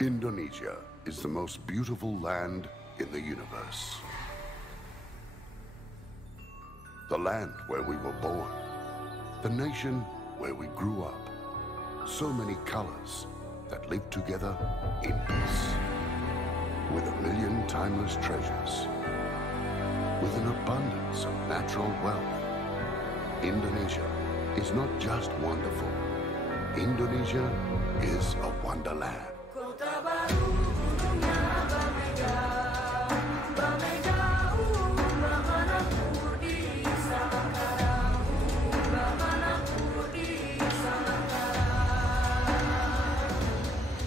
Indonesia is the most beautiful land in the universe. The land where we were born. The nation where we grew up. So many colors that live together in peace. With a million timeless treasures. With an abundance of natural wealth. Indonesia is not just wonderful. Indonesia is a wonderland.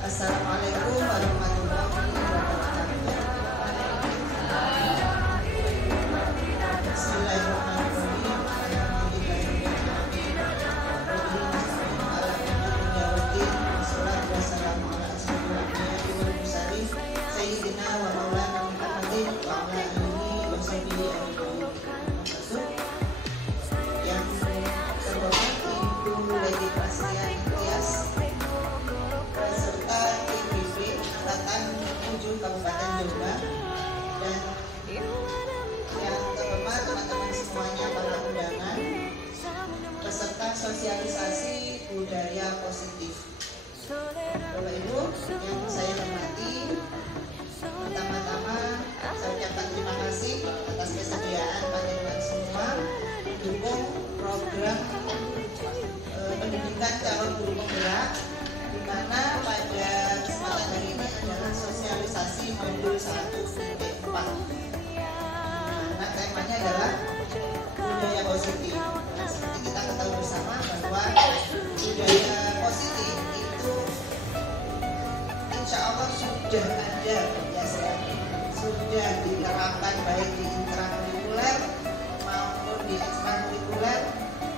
Assalamualaikum warahmatullahi wabarakatuh. Kabupaten Jombang, dan yang terhormat teman-teman semuanya, para undangan peserta sosialisasi budaya positif. Bapak Ibu yang saya hormati, pertama-tama saya ucapkan terima kasih atas kesediaan panjenengan semua mendukung program pendidikan calon guru penggerak, di mana pada kesempatan hari ini adalah sosialisasi modul 1.4. Nah, temanya adalah budaya positif. Nah, seperti kita ketahui bersama bahwa budaya positif itu insya Allah sudah ada biasanya, sudah diterapkan baik di intrakurikuler maupun di ekstrakurikuler,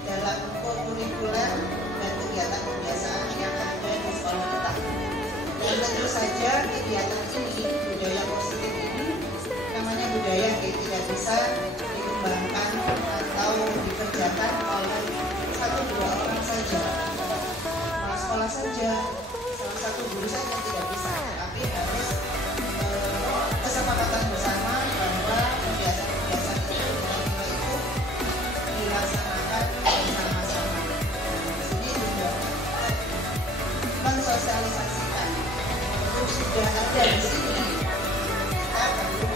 dalam kurikuler dan kegiatan kebiasaan yang ada di sekolah kita. Dan tentu saja kegiatan ini, budaya positif ini, namanya budaya yang tidak bisa dikembangkan atau dikerjakan oleh satu dua orang saja, kepala sekolah saja, salah satu guru saja tidak bisa, tapi harus kesepakatan bersama bahwa kegiatan-kegiatan itu dilaksanakan bersama-sama. Di sini juga mensosialisasikan sudah ada di sini, kita perlu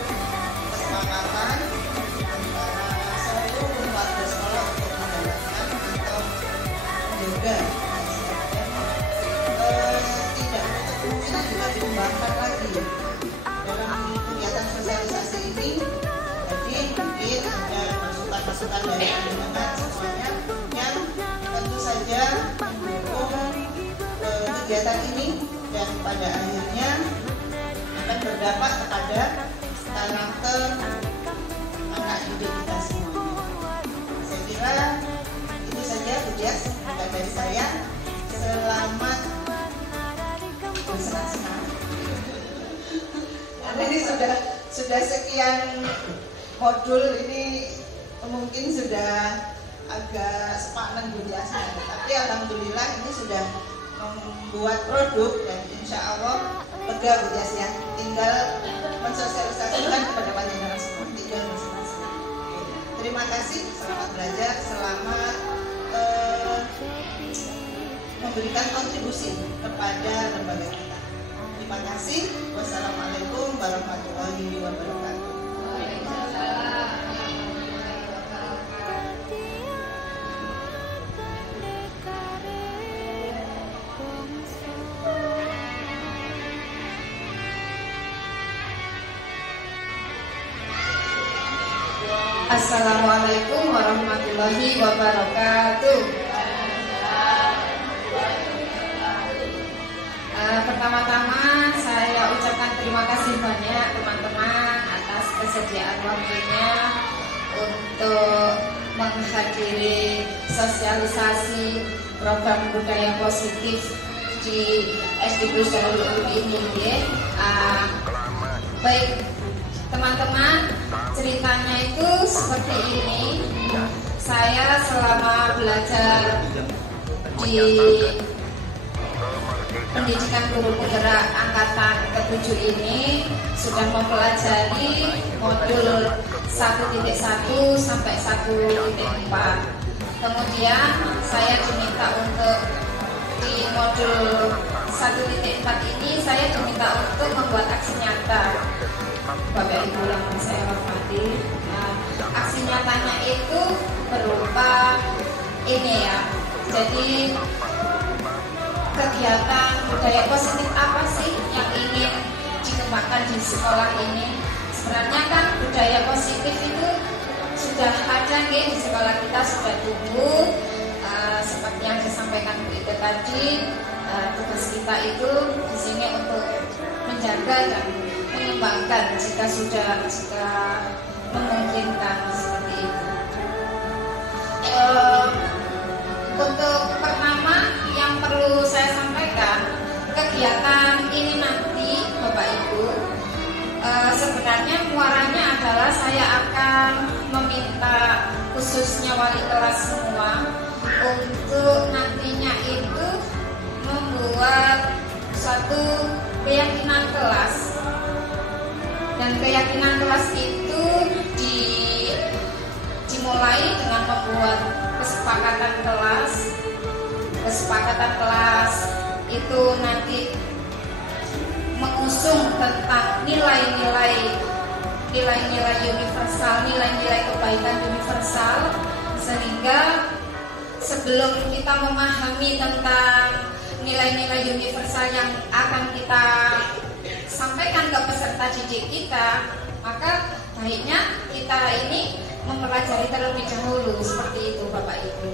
kesepakatan antara seluruh warga sekolah untuk menjalankan atau menjaga tidak menutup kemungkinan juga dikembangkan lagi dalam kegiatan sosialisasi ini. Jadi mungkin ada masukan-masukan dari teman-teman semuanya yang tentu saja mendukung kegiatan ini dan pada akhirnya akan berdampak kepada karakter anak didik kita semuanya. Saya kira itu saja Bu Dias dari saya. Selamat bersenang-senang. Karena ini sudah sekian modul, ini mungkin sudah agak sepanen Bu Dias, tapi alhamdulillah ini sudah membuat produk dan insya Allah lega Bu Dias ya, tinggal mensosialisasikan kepada panjenengan semua, tinggal masing-masing. Terima kasih, selamat belajar, selamat memberikan kontribusi kepada lembaga kita. Terima kasih. Wassalamualaikum warahmatullahi wabarakatuh. Assalamualaikum warahmatullahi wabarakatuh. Pertama-tama saya ucapkan terima kasih banyak teman-teman atas kesediaan waktunya untuk menghadiri sosialisasi program budaya positif di SD Darul Ulum ini. Baik teman-teman, ceritanya itu seperti ini. Saya selama belajar di pendidikan guru penggerak angkatan ke-7 ini sudah mempelajari modul 1.1 sampai 1.4. Kemudian saya diminta untuk di modul 1.4 ini saya diminta untuk membuat aksi nyata. Bapak Ibu yang saya hormati, aksi nyatanya itu berupa ini ya. Jadi kegiatan budaya positif apa sih yang ingin dikembangkan di sekolah ini? Sebenarnya kan budaya positif itu sudah ada di sekolah kita, sudah tumbuh seperti yang disampaikan Bu Ida tadi. Tugas kita itu di sini untuk menjaga dan mengembangkan jika memungkinkan seperti itu. Untuk pertama yang perlu saya sampaikan, kegiatan ini nanti Bapak Ibu sebenarnya muaranya adalah saya akan meminta khususnya wali kelas semua untuk nantinya itu membuat suatu keyakinan kelas, dan keyakinan kelas itu dimulai dengan membuat kesepakatan kelas. Kesepakatan kelas itu nanti mengusung tentang nilai-nilai universal, nilai-nilai kebaikan universal, sehingga sebelum kita memahami tentang nilai-nilai universal yang akan kita sampaikan ke peserta didik kita, maka baiknya kita ini mempelajari terlebih dahulu, seperti itu Bapak Ibu.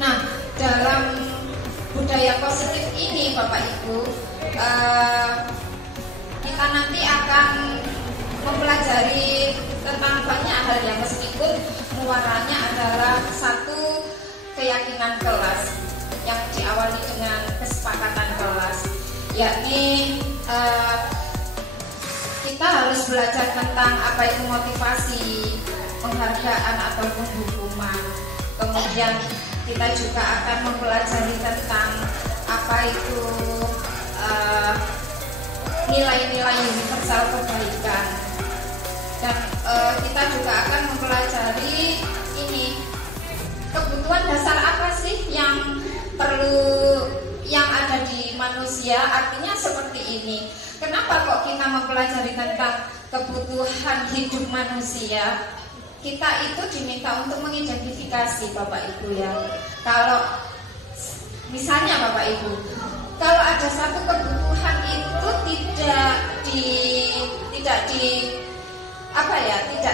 Nah, dalam budaya positif ini Bapak Ibu, kita nanti akan mempelajari tentang banyak hal yang meskipun muaranya adalah satu keyakinan kelas yang diawali dengan kesepakatan kelas, yakni kita harus belajar tentang apa itu motivasi, penghargaan ataupun hukuman. Kemudian kita juga akan mempelajari tentang apa itu nilai-nilai universal kebaikan, dan kita juga akan mempelajari ini kebutuhan dasar apa sih yang ada di manusia. Artinya seperti ini, kenapa kok kita mempelajari tentang kebutuhan hidup manusia? Kita itu diminta untuk mengidentifikasi Bapak Ibu ya. Kalau misalnya Bapak Ibu, kalau ada satu kebutuhan itu tidak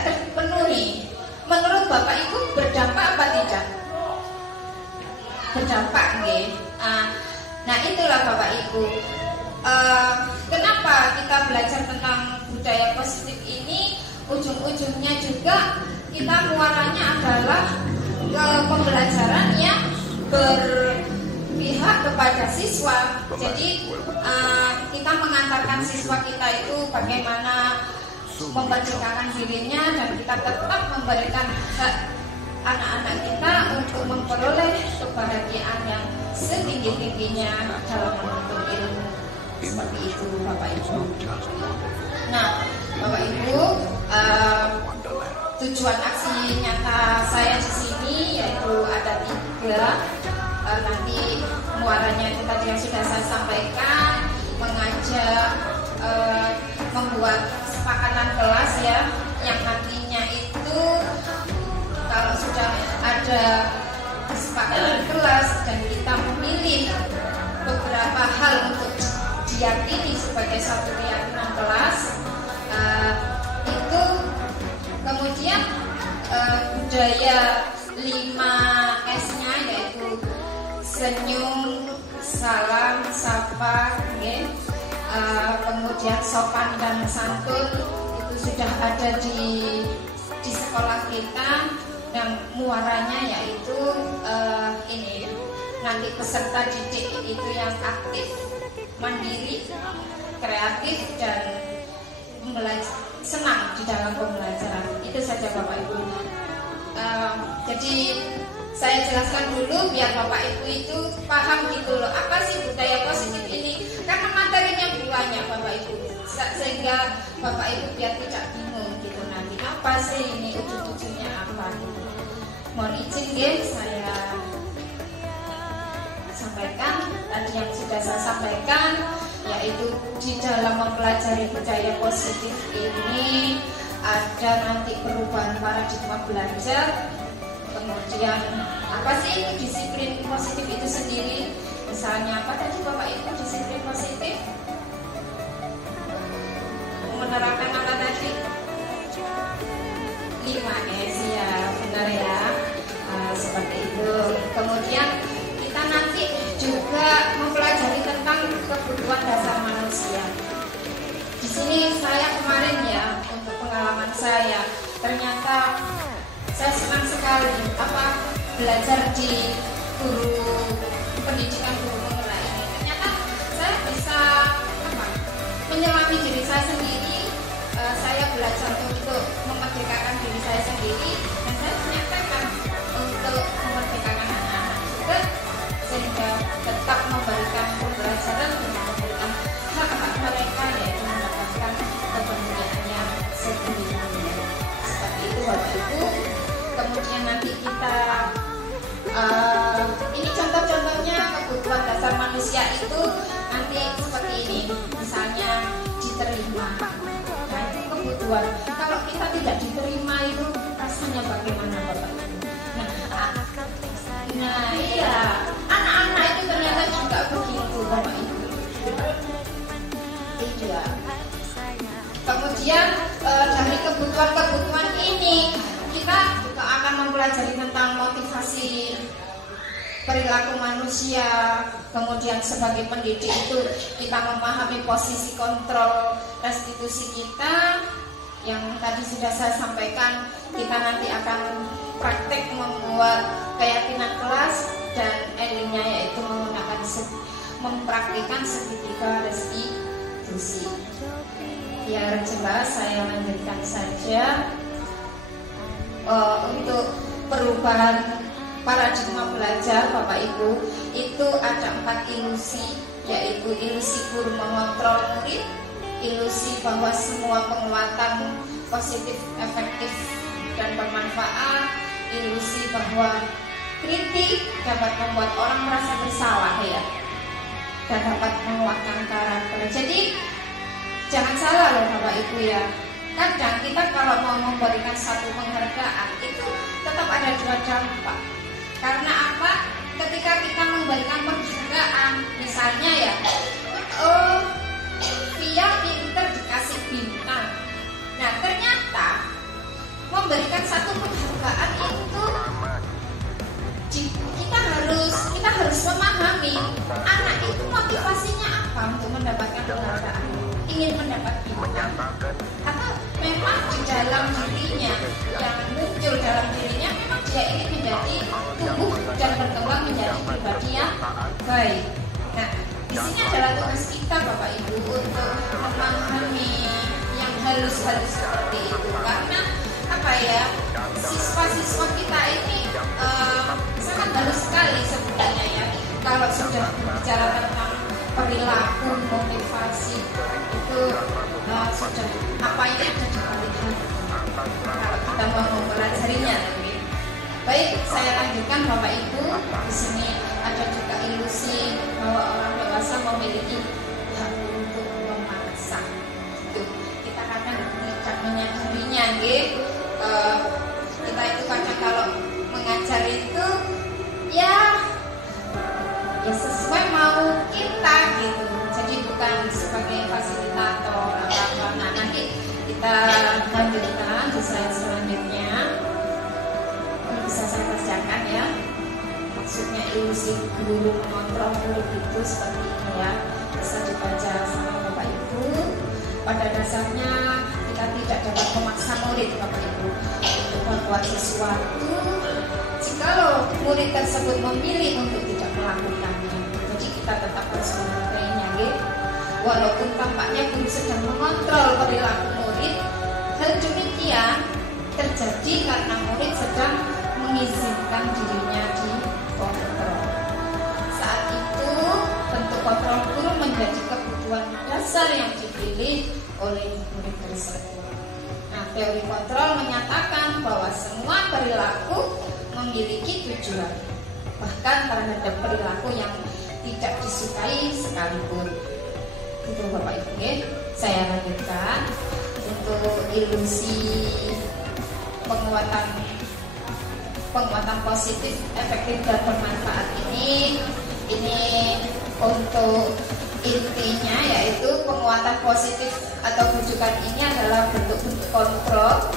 terpenuhi, menurut Bapak Ibu berdampak apa tidak? Berdampak nggih. Nah itulah Bapak Ibu, kenapa kita belajar tentang budaya positif ini, ujung-ujungnya juga kita muaranya adalah ke pembelajaran yang berpihak kepada siswa. Jadi kita mengantarkan siswa kita itu bagaimana memerdekakan dirinya, dan kita tetap memberikan hak anak-anak kita untuk memperoleh kebahagiaan yang setinggi-tingginya dalam menuntut ilmu. Seperti itu Bapak Ibu. Nah Bapak Ibu, tujuan aksi nyata saya di sini yaitu ada 3. Nanti muaranya itu tadi yang sudah saya sampaikan, mengajak membuat kesepakatan kelas ya, yang nantinya itu kalau sudah ada kesepakatan kelas dan kita memilih beberapa hal untuk diyakini sebagai satu keyakinan kelas, itu kemudian budaya 5S-nya yaitu senyum, salam, sapa, kemudian sopan dan santun, itu sudah ada di sekolah kita, dan muaranya yaitu ini nanti peserta didik itu yang aktif, mandiri, kreatif, dan senang di dalam pembelajaran. Itu saja Bapak Ibu. Jadi saya jelaskan dulu biar Bapak Ibu itu paham gitu loh, apa sih budaya positif ini, karena materinya banyak Bapak Ibu, sehingga Bapak Ibu biar tidak bingung gitu nanti apa sih ini, ujung-ujungnya apa gitu. Mohon izin guys, saya sampaikan tadi yang sudah saya sampaikan, yaitu di dalam mempelajari budaya positif ini ada nanti perubahan paradigma belajar. Kemudian apa sih itu disiplin positif itu sendiri? Misalnya apa tadi Bapak Ibu disiplin positif? Menerapkan apa tadi? 5S ya, benar ya. Seperti itu. Kemudian kita nanti juga mempelajari tentang kebutuhan dasar manusia. Di sini saya kemarin ya, untuk pengalaman saya, ternyata saya senang sekali belajar di guru pendidikan guru penggerak ini. Ternyata saya bisa menyelami diri saya sendiri. Saya belajar untuk memerdekakan diri saya sendiri, dan saya menyampaikan untuk memerdekakan anak-anak juga, sehingga tetap memberikan pembelajaran dan memberikan hak-hak mereka, yaitu mendapatkan kepentingannya sendiri. Seperti itu Bapak Ibu. Kemudian nanti kita ini contoh-contohnya kebutuhan dasar manusia itu nanti seperti ini, misalnya diterima. Nah itu kebutuhan. Kalau kita tidak diterima itu rasanya bagaimana Bapak Ibu? Nah iya, anak-anak itu ternyata juga begitu Bapak Ibu. Iya. Kemudian dari kebutuhan-kebutuhan ini kita juga akan mempelajari tentang motivasi perilaku manusia. Kemudian sebagai pendidik itu kita memahami posisi kontrol restitusi kita, yang tadi sudah saya sampaikan. Kita nanti akan praktek membuat keyakinan kelas, dan endingnya yaitu menggunakan mempraktikkan segitiga restitusi. Biar jelas saya lanjutkan saja. Untuk perubahan paradigma belajar Bapak Ibu itu ada 4 ilusi, yaitu ilusi guru mengontrol murid, ilusi bahwa semua penguatan positif, efektif dan bermanfaat, ilusi bahwa kritik dapat membuat orang merasa bersalah ya, dan dapat menguatkan karakter. Jadi jangan salah loh Bapak Ibu ya. Kadang kita kalau mau memberikan satu penghargaan itu tetap ada 2 dampak. Karena apa? Ketika kita memberikan penghargaan, misalnya ya, Via pinter dikasih bintang. Nah ternyata memberikan satu penghargaan itu kita harus memahami anak itu motivasinya apa untuk mendapatkan penghargaan. Ingin mendapat bintang, atau memang di dalam dirinya yang muncul dalam dirinya memang dia ingin menjadi tumbuh dan berkembang menjadi pribadi yang baik. Nah, di sini adalah tugas kita Bapak Ibu untuk memahami yang halus-halus seperti itu, karena apa ya, siswa-siswa kita ini sangat halus sekali sebenarnya ya. Kalau sudah bicara tentang perilaku, motivasi itu sudah apa yang ada di balik hati kalau kita mau mempelajarinya. Baik, saya lanjutkan Bapak Ibu. Di sini ada juga ilusi bahwa orang dewasa memiliki hak untuk memaksa. Itu kita kadang tidak menyadarinya, kita itu kadang kalau mengajar itu ya sesuai mau kita gitu. Jadi bukan sebagai fasilitator atau apa. Nah nanti kita lanjutkan di slide selanjutnya. Ini bisa saya kerjakan ya. Maksudnya ilusi guru mengontrol murid itu seperti ini ya. Bisa dibaca sama Bapak Ibu. Pada dasarnya kita tidak dapat memaksa murid Bapak Ibu untuk membuat sesuatu jikalau murid tersebut memilih untuk tidak melakukannya. Jadi kita tetap harus menghargainya, walaupun tampaknya guru sedang mengontrol perilaku murid. Hal demikian terjadi karena murid sedang mengizinkan dirinya dikontrol. Saat itu bentuk kontrol guru menjadi kebutuhan dasar yang dipilih oleh murid tersebut. Nah, teori kontrol menyatakan bahwa semua perilaku memiliki tujuan, bahkan terhadap perilaku yang tidak disukai sekalipun. Itu Bapak Ibu, saya lanjutkan untuk ilusi penguatan positif, efektif dan bermanfaat ini untuk intinya yaitu penguatan positif atau rujukan ini adalah bentuk-bentuk kontrol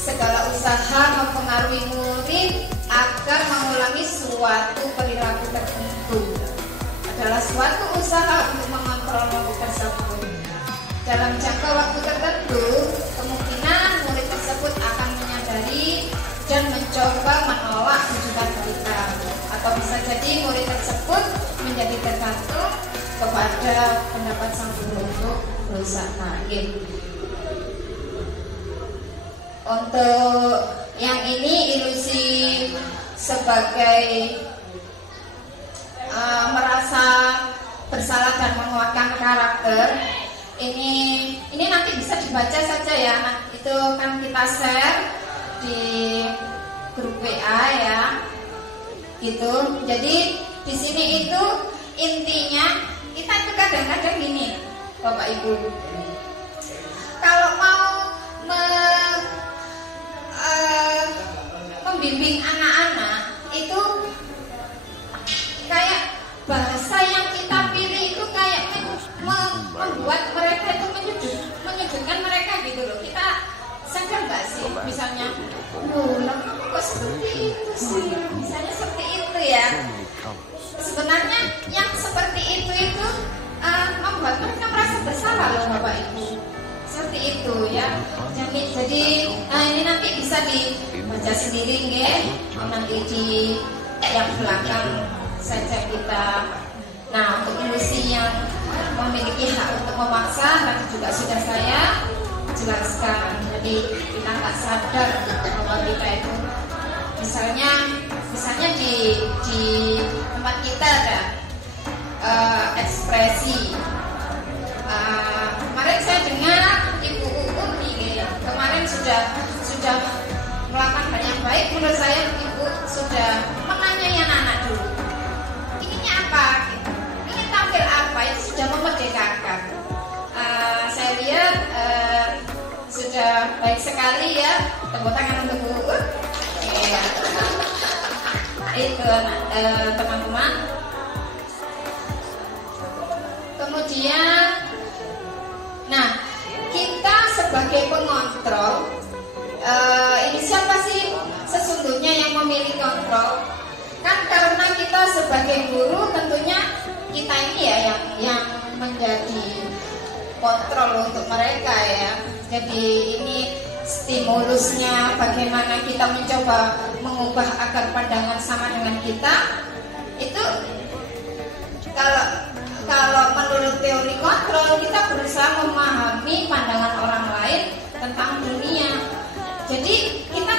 segala usaha mempengaruhi murid agar mengulangi suatu perilaku tertentu adalah suatu usaha untuk mengontrol murid tersebut. Dalam jangka waktu tertentu, kemungkinan murid tersebut akan menyadari dan mencoba menolak rujukan mereka, atau bisa jadi murid tersebut menjadi tergantung kepada pendapat sang guru untuk berusaha. Untuk yang ini ilusi sebagai merasa bersalah dan menguatkan karakter ini nanti bisa dibaca saja ya. Nah, itu kan kita share di grup WA ya, gitu. Jadi di sini itu intinya kita itu kadang-kadang gini, Bapak Ibu, kalau mau membimbing anak-anak itu kayak bahasa yang kita pilih itu kayak membuat mereka itu menyudutkan mereka gitu loh. Kita sadar nggak sih, misalnya, kok seperti itu sih, misalnya seperti itu ya. Sebenarnya yang seperti itu membuat mereka merasa bersalah loh Bapak Ibu. Seperti itu ya. Jadi ini nanti bisa dibaca sendiri ya. Nanti di yang belakang saja kita. Nah, untuk ilusi yang memiliki hak untuk memaksa nanti juga sudah saya jelaskan. Jadi kita nggak sadar bahwa kita itu misalnya di tempat kita ada ekspresi. Kemarin saya dengar Ibu Uun nih, kemarin sudah melakukan banyak baik. Menurut saya Ibu sudah menanyai anak-anak dulu. Inginnya apa? Ingin tampil apa? Itu sudah memerdekakan. Saya lihat sudah baik sekali ya. Tepuk tangan untuk Bu Uun. Ya. Itu teman-teman. Kemudian, nah kita sebagai pengontrol, ini siapa sih sesungguhnya yang memiliki kontrol? Kan karena kita sebagai guru tentunya kita ini ya yang menjadi kontrol untuk mereka ya. Jadi ini stimulusnya bagaimana kita mencoba mengubah agar pandangan sama dengan kita. Itu kalau menurut teori kontrol, kita berusaha memahami pandangan orang lain tentang dunia. Jadi kita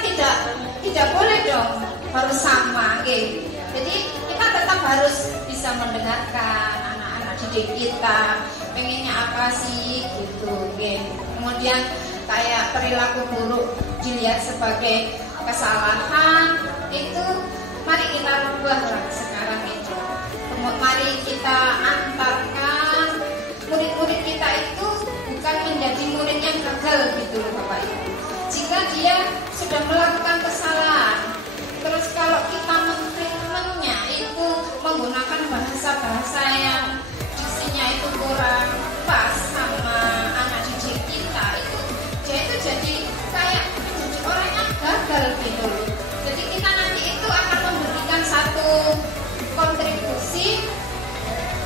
tidak boleh dong harus sama, okay? Jadi kita tetap harus bisa mendengarkan anak-anak didik kita pengennya apa sih gitu, okay? Kemudian kayak perilaku buruk dilihat sebagai kesalahan, itu mari kita rubah sekarang itu. Mari kita antarkan murid-murid kita itu bukan menjadi murid yang gagal gitu loh Bapak Ibu. Jika dia sudah melakukan kesalahan, terus kalau kita men-treatmentnya itu menggunakan bahasa-bahasa yang diksinya itu kurang pas sama anak didik kita, itu dia itu jadi kayak menjadi orang yang gagal gitu loh. Jadi kita nanti itu akan memberikan satu kontribusi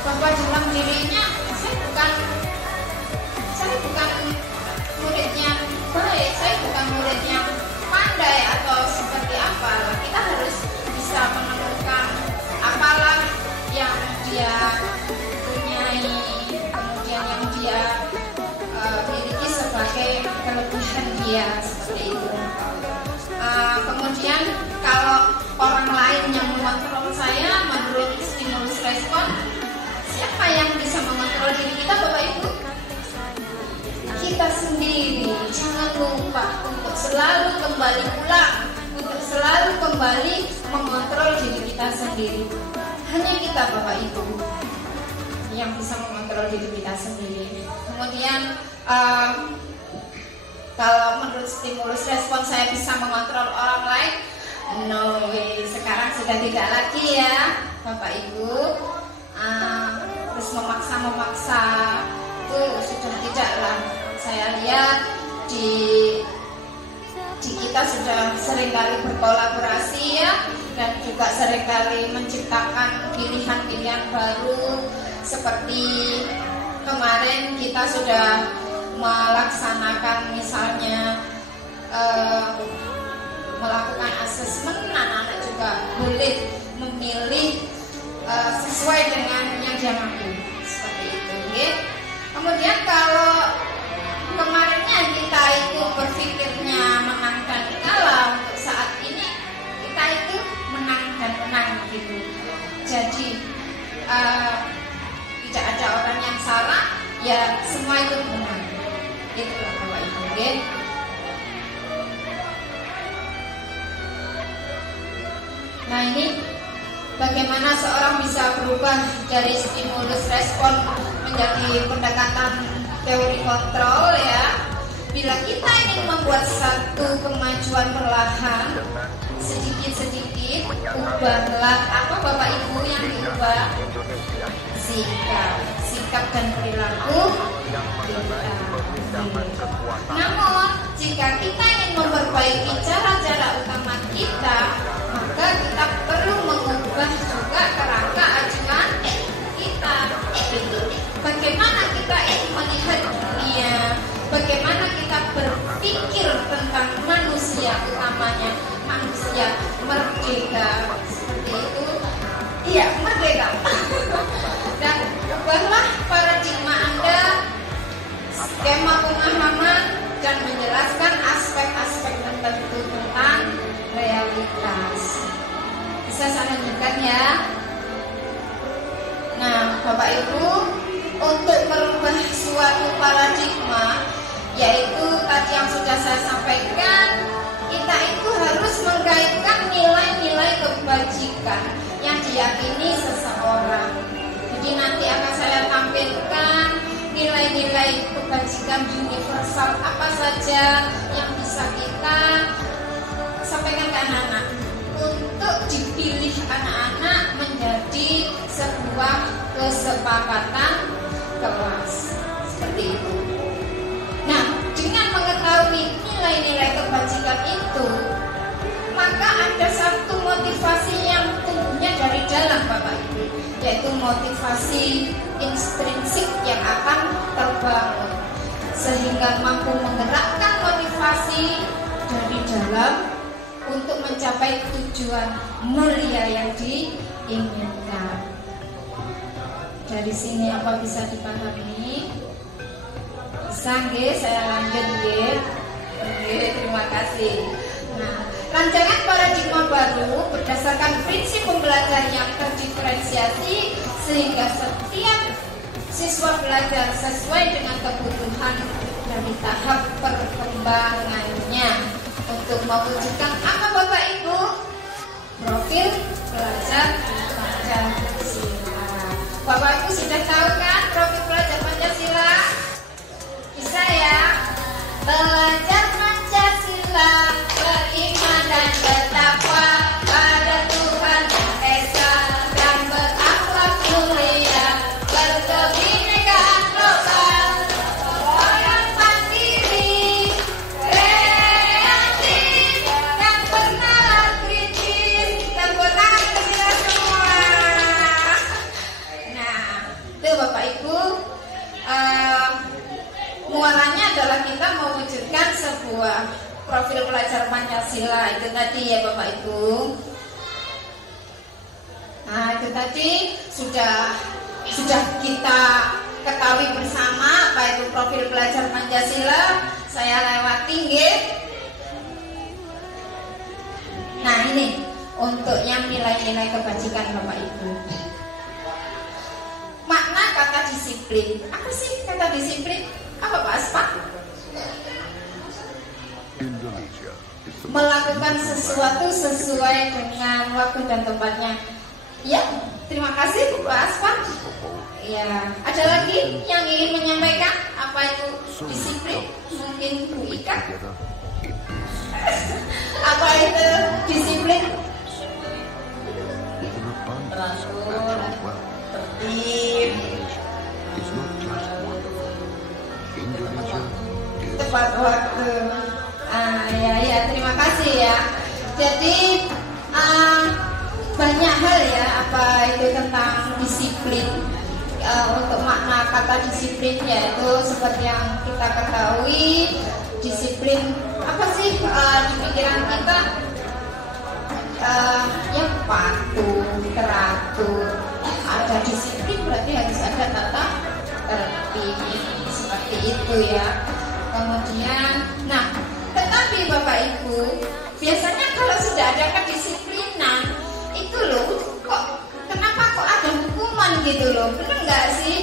bahwa dalam dirinya saya bukan murid yang baik, saya bukan murid yang pandai atau seperti apa. Kita harus bisa menemukan apalah yang dia punyai, kemudian yang dia miliki sebagai kelebihan dia seperti itu. Kemudian kalau Bapak untuk selalu kembali pulang, untuk selalu kembali mengontrol diri kita sendiri. Hanya kita Bapak Ibu yang bisa mengontrol diri kita sendiri. Kemudian kalau menurut stimulus respon saya bisa mengontrol orang lain, no way, sekarang sudah tidak lagi ya Bapak Ibu. Terus memaksa itu sudah tidak lah. Saya lihat di kita sudah seringkali berkolaborasi ya, dan juga seringkali menciptakan pilihan-pilihan baru. Seperti kemarin kita sudah melaksanakan misalnya melakukan asesmen, anak-anak juga boleh memilih sesuai dengan yang dia mampu, seperti itu ya. Kemudian kalau kemarinnya kita itu berpikirnya menang dan kalah, untuk saat ini kita itu menang dan menang gitu. Jadi tidak ada orang yang salah, ya semua itu menang. Itulah Bapak Ibu ya. Nah ini bagaimana seorang bisa berubah dari stimulus respon menjadi pendekatan teori kontrol ya. Bila kita ingin membuat satu kemajuan perlahan, sedikit-sedikit, ubahlah apa Bapak Ibu yang diubah? Sikap dan perilaku kita. Namun jika kita ingin memperbaiki cara-cara utama kita, maka kita perlu mengubah juga kerangka acuan kita. Bagaimana kita ingin melihat dunia, bagaimana kita berpikir tentang manusia, utamanya manusia merdeka, seperti itu. Iya, merdeka. Dan ubahlah paradigma Anda, skema pemahaman, dan menjelaskan aspek-aspek tertentu tentang realitas. Bisa saya lanjutkan ya. Nah, Bapak Ibu, untuk merubah suatu paradigma, yaitu tadi yang sudah saya sampaikan, kita itu harus mengkaitkan nilai-nilai kebajikan yang diyakini seseorang. Jadi nanti akan saya tampilkan nilai-nilai kebajikan universal apa saja yang bisa kita sampaikan ke anak-anak untuk dipilih anak-anak menjadi sebuah kesepakatan kelas, seperti itu. Nah, dengan mengetahui nilai-nilai kebajikan itu, maka ada satu motivasi yang tumbuhnya dari dalam Bapak Ibu, yaitu motivasi intrinsik yang akan terbangun, sehingga mampu menggerakkan motivasi dari dalam untuk mencapai tujuan mulia yang diinginkan. Dari sini apa bisa dipahami? Bisa nggih, saya lanjut nggih. Nggih, terima kasih. Nah, rancangan paradigma baru berdasarkan prinsip pembelajaran yang terdiferensiasi sehingga setiap siswa belajar sesuai dengan kebutuhan dari tahap perkembangannya untuk mewujudkan apa Bapak Ibu? Profil pelajar Pancasila. Bapak Ibu sudah tahu kan profil pelajar Pancasila? Bisa ya? Belajar Pancasila, beriman dan bertakwa pada Tuhan Yang Esa dan berakhlak mulia, berkebinekaan global, orang mandiri, kreatif, dan bernalar kritis, dan bernalar kita semua. Nah, itu Bapak Ibu, muaranya adalah kita mewujudkan sebuah profil pelajar Pancasila, itu tadi ya Bapak Ibu. Nah, itu tadi sudah kita ketahui bersama apa itu profil pelajar Pancasila. Saya lewati nggih. Nah, ini untuk yang nilai-nilai kebajikan Bapak Ibu. Makna kata disiplin. Apa sih kata disiplin? Apa Pak Aspak? melakukan sesuatu sesuai dengan waktu dan tempatnya. Ya, terima kasih Pak Aspan. Ya, ada lagi yang ingin menyampaikan apa itu disiplin? Mungkin Bu Ika. Apa itu disiplin? Teratur, tertib, tepat waktu. Ya, terima kasih ya. Jadi banyak hal ya apa itu tentang disiplin. Untuk makna kata disiplin yaitu seperti yang kita ketahui, disiplin apa sih di pikiran kita? Yang patuh, teratur. Ada disiplin berarti harus ada tata tertib seperti itu ya. Kemudian, nah, tetapi Bapak Ibu, biasanya kalau sudah ada kedisiplinan itu loh, kenapa kok ada hukuman gitu loh? Benar nggak sih?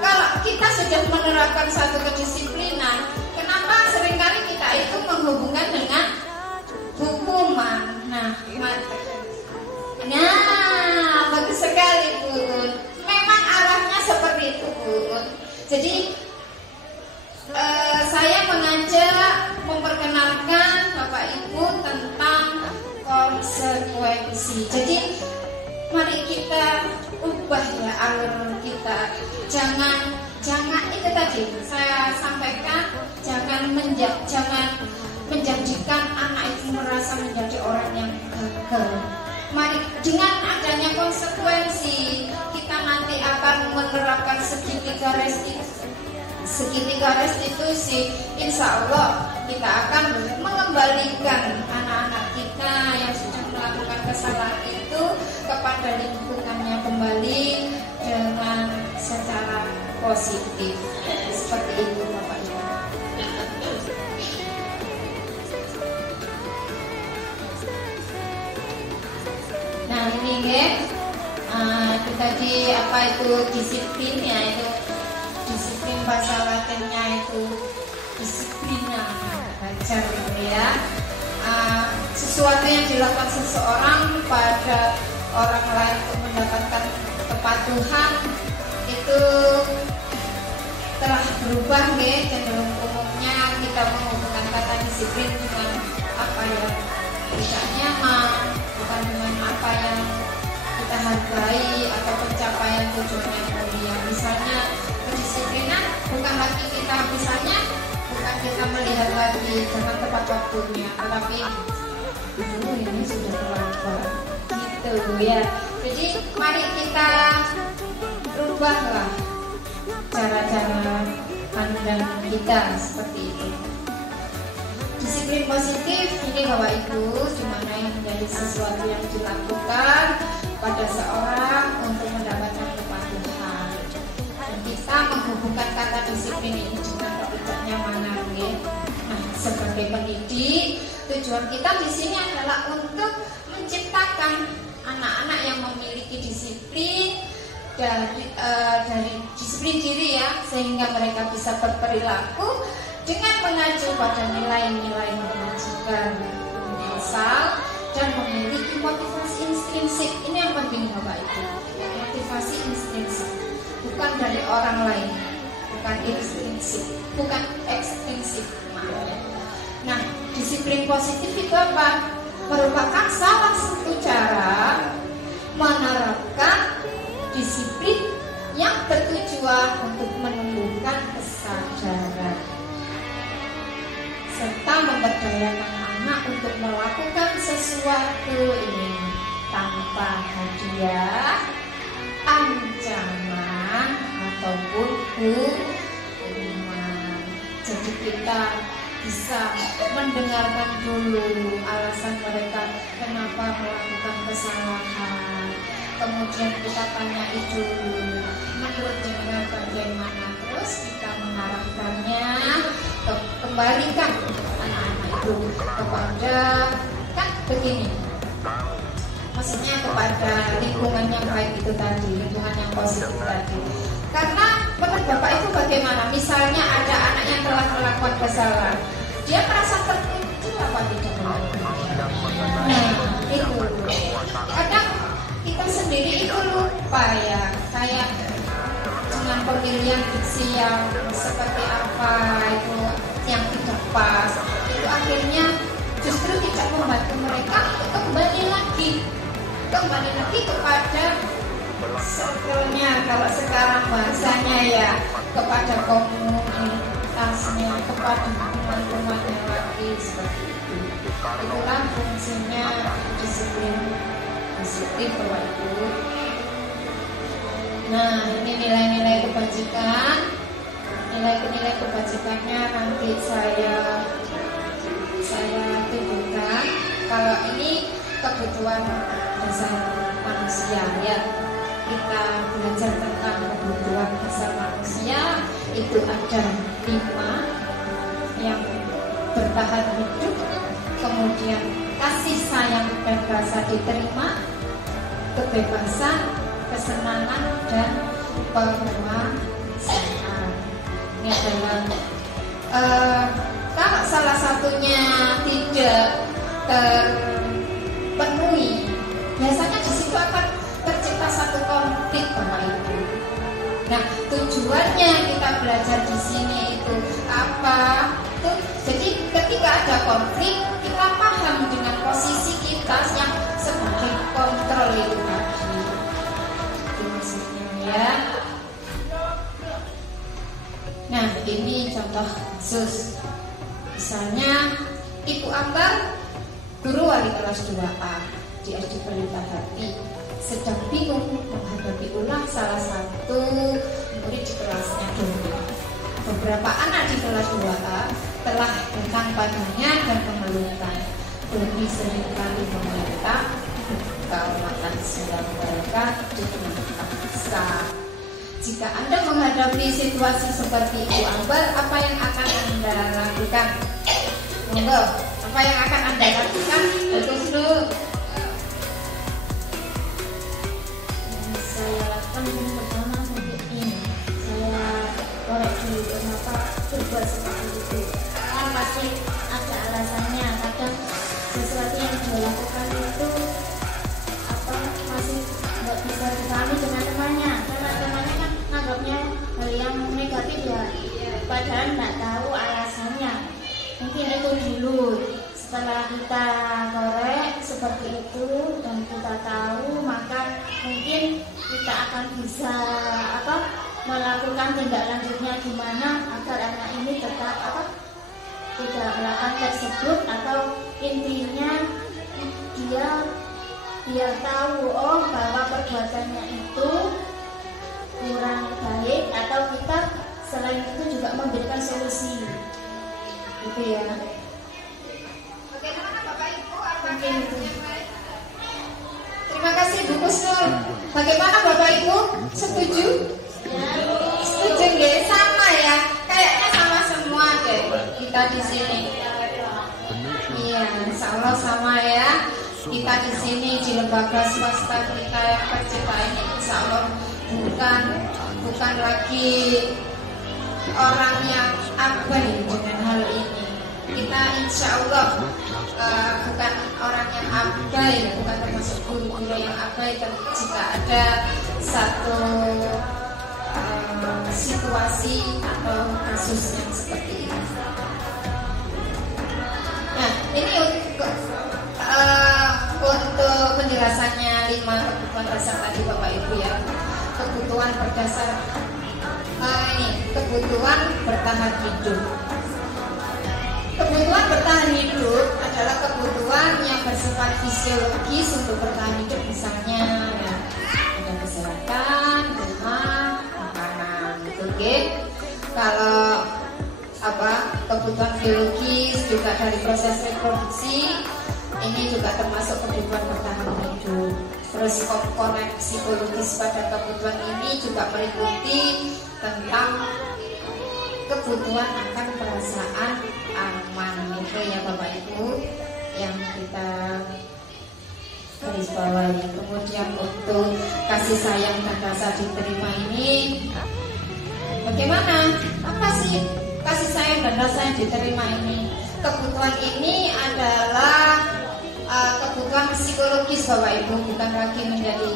Kalau kita sudah menerapkan satu kedisiplinan, kenapa seringkali kita itu menghubungkan dengan hukuman? Nah, bagus sekali Bu. Memang arahnya seperti itu Bu. Jadi saya mengajak memperkenalkan Bapak Ibu tentang konsekuensi. Jadi mari kita ubah ya alur kita. Jangan itu tadi saya sampaikan, jangan menjadikan anak itu merasa menjadi orang yang gagal. Mari dengan adanya konsekuensi kita nanti akan menerapkan segitiga restitusi. Insya Allah kita akan mengembalikan anak-anak kita yang sudah melakukan kesalahan itu kepada lingkungannya kembali dengan secara positif. Seperti itu Bapak Ibu. Nah ini itu tadi apa itu disiplin ya, itu disiplin bahasa Latinnya itu disiplina, belajar gitu ya. Sesuatu yang dilakukan seseorang pada orang lain untuk mendapatkan kepatuhan itu telah berubah cenderung umumnya kita menghubungkan kata disiplin dengan apa ya tidak nyaman, bukan dengan apa yang kita hargai atau pencapaian tujuan yang mulia. Misalnya kedisiplinan bukan lagi kita bukan kita melihat lagi dengan tepat waktunya, tetapi ini sudah terlambat gitu ya. Jadi mari kita rubahlah cara-cara pandang kita seperti itu. Disiplin positif ini Bapak Ibu, di mana yang menjadi sesuatu yang dilakukan pada seorang untuk mendapatkan kepatuhan. Dan kita menghubungkan kata disiplin ini dengan kenyamanan. Nah, sebagai pendidik, tujuan kita di sini adalah untuk menciptakan anak-anak yang memiliki disiplin dari disiplin diri ya, sehingga mereka bisa berperilaku dengan mengacu pada nilai-nilai kewajiban universal dan memiliki motivasi intrinsik. Ini yang penting Bapak Ibu, motivasi intrinsik, bukan dari orang lain, bukan intrinsik, bukan ekstrinsik. Nah, disiplin positif itu apa? Merupakan salah satu cara menerapkan disiplin yang bertujuan untuk menumbuhkan kesadaran serta memberdayakan anak untuk melakukan sesuatu ini tanpa hadiah, ancaman ataupun hukuman. Jadi kita bisa mendengarkan dulu alasan mereka kenapa melakukan kesalahan. Kemudian kita tanyai dulu, menurut jenengan bagaimana, terus kita mengarahkannya, kembalikan anak-anak itu kepada, kan begini, maksudnya kepada lingkungan yang baik itu tadi, lingkungan yang positif tadi. Karena menurut Bapak itu bagaimana? Misalnya ada anak yang telah melakukan kesalahan, dia merasa terkunci tidak berlaku. Nah, itu kadang kita sendiri itu lupa ya, kayak dengan pemilihan diksi yang seperti apa itu yang tidak pas, itu akhirnya justru tidak membantu mereka untuk kembali lagi kepada circle-nya, kalau sekarang bahasanya ya, kepada komunitasnya, kepada teman-temannya lagi, seperti itu. Itulah fungsinya disiplin positif Bapak Ibu. Nah, ini nilai-nilai kebajikan. Nilai-nilai kebajikannya nanti saya tunjukkan. Kalau ini kebutuhan dasar manusia ya, kita belajar tentang kebutuhan dasar manusia itu ada 5 yang bertahan hidup, kemudian kasih sayang dan rasa diterima, kebebasan, kesenangan dan penguasaan. Ini adalah kalau salah satunya tidak terpenuhi, biasanya di situ akan tercipta satu konflik Bapak Ibu. Nah, tujuannya kita belajar di sini itu apa? Jadi ketika ada konflik, kita paham dengan posisi kita yang sebagai kontrol itu tadi. Itu maksudnya ya. Nah, ini contoh kasus. Misalnya Ibu Ambar, guru wali kelas 2A di SD Pelita Hati, sedang bingung menghadapi ulang salah satu murid di kelasnya dulu. Beberapa anak di kelas 2A telah datang padanya dan mengeluhkan. Doni seringkali meminta bekal makan siang mereka dengan paksa. Jika Anda menghadapi situasi seperti Ibu Ambar, apa yang akan Anda lakukan? Monggo, apa yang akan Anda lakukan? Terus dulu. Saya lakukan yang pertama mungkin ini, saya korek dulu kenapa berbuat seperti itu. Kan pasti ada alasannya. Kadang sesuatu yang dilakukan itu masih nggak bisa dipahami dengan temannya, karena temannya kan anggapnya hal yang negatif ya, padahal nggak tahu alasannya. Mungkin itu dulu, setelah kita korek seperti itu dan kita tahu, maka mungkin kita akan bisa melakukan tindak lanjutnya gimana agar anak ini tetap tidak melakukan tersebut, atau intinya dia biar tahu bahwa perbuatannya itu kurang baik, atau kita selain itu juga memberikan solusi gitu ya. Bagaimana Bapak Ibu? Mungkin itu. Terima kasih Bu Kusnul. Bagaimana Bapak Ibu? Setuju? Ya. Setuju nggih? Sama ya. Kayaknya sama semua deh kita di sini. Iya, insya Allah sama ya. Kita di sini di lembaga swasta kita yang tercipta ini, insya Allah bukan lagi orang yang abai dengan hal ini. Kita insya Allah bukan orang yang abai, bukan termasuk guru-guru yang abai. Jika ada satu situasi atau kasus yang seperti ini. Nah, ini untuk penjelasannya 5 kebutuhan dasar tadi Bapak Ibu ya. Kebutuhan berdasar kebutuhan bertahan hidup. Kebutuhan bertahan hidup adalah kebutuhan yang bersifat fisiologis untuk bertahan hidup, misalnya ya, ada kesehatan, rumah, makanan, gitu kan. Kalau kebutuhan biologis juga dari proses reproduksi, ini juga termasuk kebutuhan bertahan hidup. Terus komponen psikologis pada kebutuhan ini juga meliputi tentang kebutuhan akan perasaan aman, itu ya Bapak Ibu yang kita garis bawahi. Kemudian untuk kasih sayang dan rasa diterima ini, bagaimana? Apa sih kasih sayang dan rasa yang diterima ini? kebutuhan ini adalah kebutuhan psikologis Bapak Ibu, bukan lagi menjadi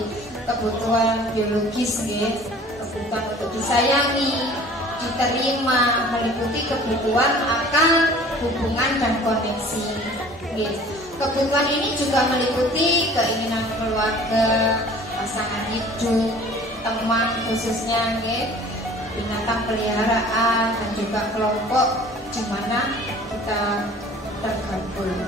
kebutuhan biologis nggih. Kebutuhan untuk disayangi, diterima, meliputi kebutuhan akan hubungan dan koneksi nggih. Kebutuhan ini juga meliputi keinginan keluarga, pasangan hidup, teman khususnya nggih, binatang peliharaan dan juga kelompok di mana kita tergabung.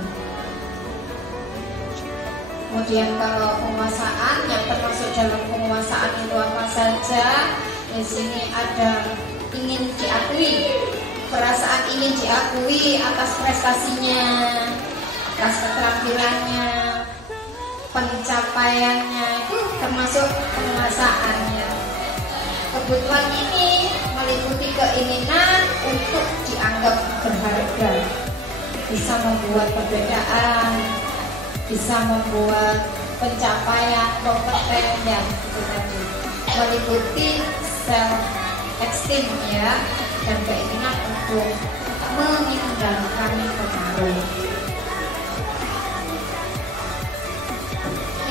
Kemudian kalau penguasaan, yang termasuk dalam penguasaan itu apa saja? Di sini ada ingin diakui, perasaan ingin diakui atas prestasinya, atas keterampilannya, pencapaiannya, itu termasuk penguasaannya. Kebutuhan ini meliputi keinginan untuk dianggap berharga, bisa membuat perbedaan, bisa membuat pencapaian kompeten yang itu tadi, meliputi self esteem ya, dan keinginan untuk meninggalkan pengaruh.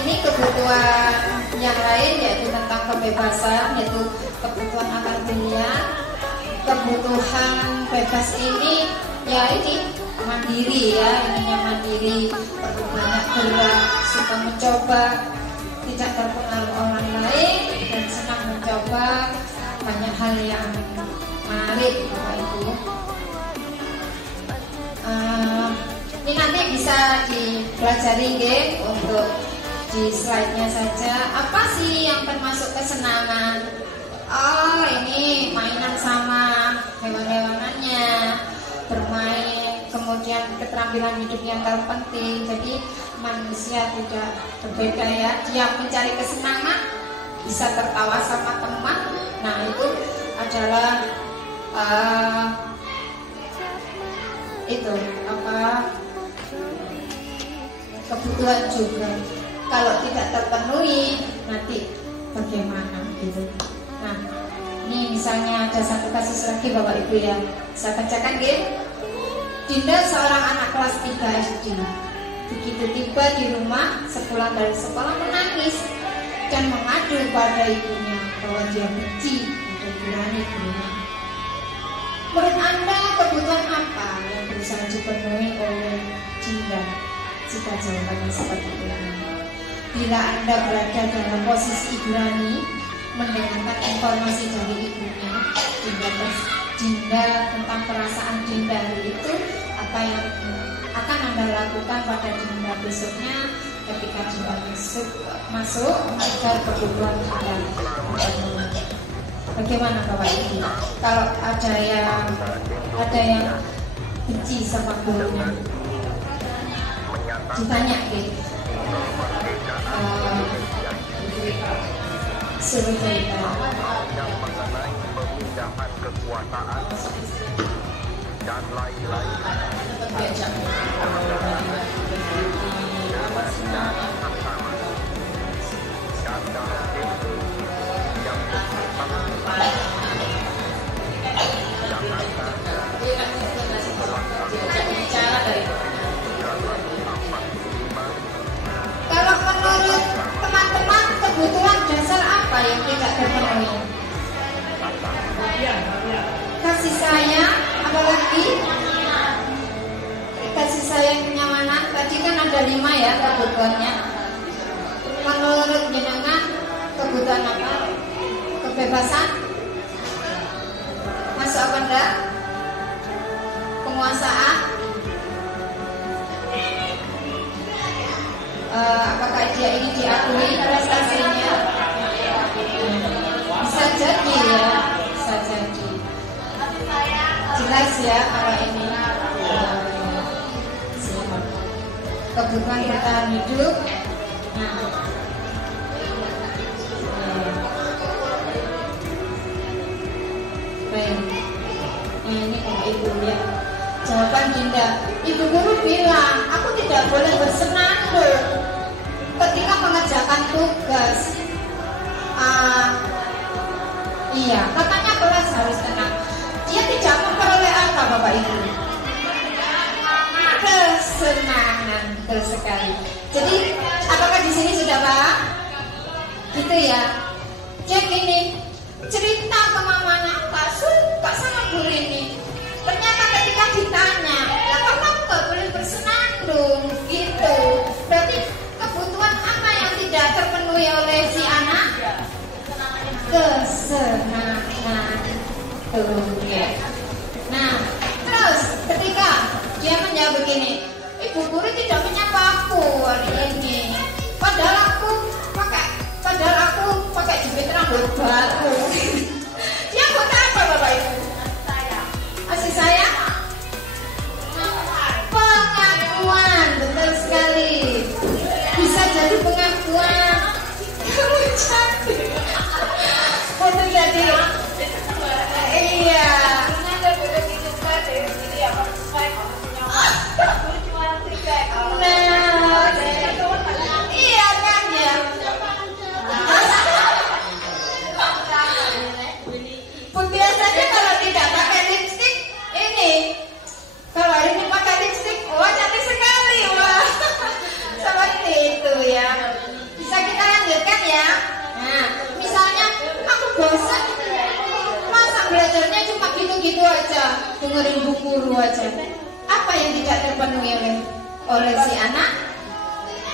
Ini kebutuhan yang lain yaitu tentang kebebasan, yaitu kebutuhan akan pilihan. Kebutuhan bebas ini ya ini mandiri ya, ininya mandiri, perlu banyak gerak, suka mencoba, tidak terpengaruh orang lain dan senang mencoba banyak hal yang menarik Bapak Ibu. Ini nanti bisa dipelajari nggih, untuk di slide-nya saja. Apa sih yang termasuk kesenangan? Oh, ini mainan sama hewan-hewanannya, bermain, kemudian keterampilan hidup yang terpenting. Jadi manusia tidak berbeda ya. Dia mencari kesenangan, bisa tertawa sama teman. Nah itu adalah kebutuhan juga. Kalau tidak terpenuhi nanti bagaimana gitu. Nah ini misalnya ada satu kasus lagi Bapak Ibu ya, saya bacakan gitu. Dinda seorang anak kelas 3 SD. Begitu tiba di rumah, sepulang dari sekolah menangis dan mengadu pada ibunya bahwa dia benci dan berani ibunya. Menurut Anda kebutuhan apa yang berusaha dipenuhi oleh Dinda? Jika jawabannya seperti ini, bila Anda berada dalam posisi berani mendengarkan informasi dari ibunya, Dinda tentang perasaan Dinda itu, apa yang akan Anda lakukan pada Dinda besoknya ketika Dinda masuk agar kebutuhan Dinda dipenuhi? Bagaimana Bapak Ibu? Kalau ada yang benci sama gurunya, ditanya gitu, suruh cerita. Pemindahan kekuasaan dan lain-lain. Kalau menurut teman-teman kebutuhan dasar apa yang tidak terpenuhi? Kasih sayang, apalagi kasih sayang, kenyamanan. Tadi kan ada 5 ya kebutuhannya. Menurut jenengan kebutuhan apa? Kebebasan? Masuk apa enggak? Penguasaan? Apakah dia ini diakui prestasinya? Bisa jadi ya, bisa jadi. Jelas ya kalau ini kebutuhan bertahan hidup. Baik. Ini Bapak Ibu ya. Jawaban Dinda. Ibu guru bilang, aku tidak boleh bersenandung ketika mengerjakan tugas. Iya, katanya kelas harus tenang. Dia tidak memperoleh apa Bapak Ibu? betul sekali. Jadi apakah di sini sudah Pak? Gitu ya. Jadi ini cerita ke mamanya Pak suka sama Bu Rini. Ternyata ketika ditanya, lah kamu nggak boleh bersenandung gitu. Berarti kebutuhan apa yang tidak terpenuhi oleh si anak? Kesenangan. Tuh ya. Nah, terus ketika dia menjawab begini, Ibu guru tidak menyapa aku hari ini. Padahal aku pakai jepit rambut baru. Dia buat apa Bapak Ibu? Kasih saya pengakuan, betul sekali. Bisa jadi pengakuan. Kamu cantik. Betul jadi. Iya. Nah, iya kan ya. Pun biasanya kalau tidak pakai lipstik ini, kalau hari ini pakai lipstik, wah cantik sekali, wah. Seperti itu ya. Bisa kita lanjutkan ya. Nah, misalnya aku bosan, masa belajarnya cuma gitu-gitu aja, dengerin bu guru aja. Apa yang tidak terpenuhi oleh si anak?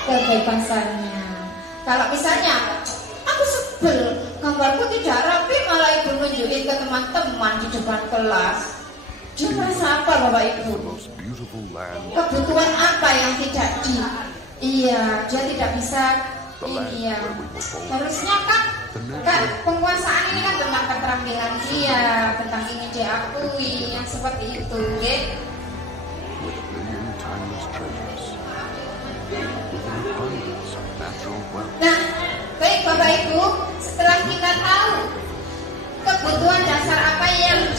Kebebasannya. Kalau misalnya aku sebel, gambarku tidak rapi, malah ibu nunjukin ke teman-teman di depan kelas. Dia merasa apa Bapak Ibu? Kebutuhan apa yang tidak iya, dia tidak bisa ini ya. Harusnya kan penguasaan ini kan tentang keterampilan dia, tentang ini diakui, yang seperti itu, ya. Nah, baik Bapak Ibu, setelah kita tahu kebutuhan dasar apa yang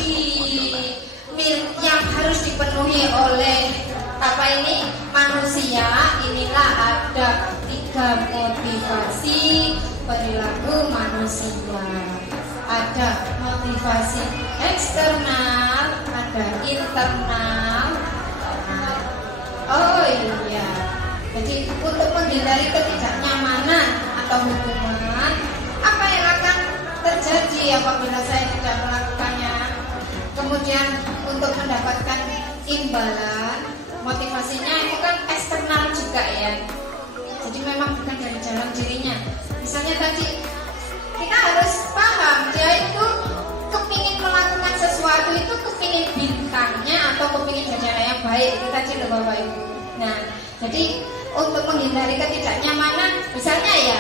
harus dipenuhi oleh manusia, inilah ada 3 motivasi perilaku manusia. Ada motivasi eksternal, ada internal. Oh iya. Jadi untuk menghindari ketidaknyamanan atau hukuman, apa yang akan terjadi apabila saya tidak melakukannya? Kemudian untuk mendapatkan imbalan, motivasinya itu kan eksternal juga ya. Jadi memang bukan dari dalam dirinya. Misalnya tadi kita harus paham dia itu kepingin melakukan sesuatu itu kepingin bintangnya atau kepingin jadi anak yang baik. Itu tadi loh Bapak Ibu. Nah, jadi untuk menghindari ketidaknyamanan, misalnya ya,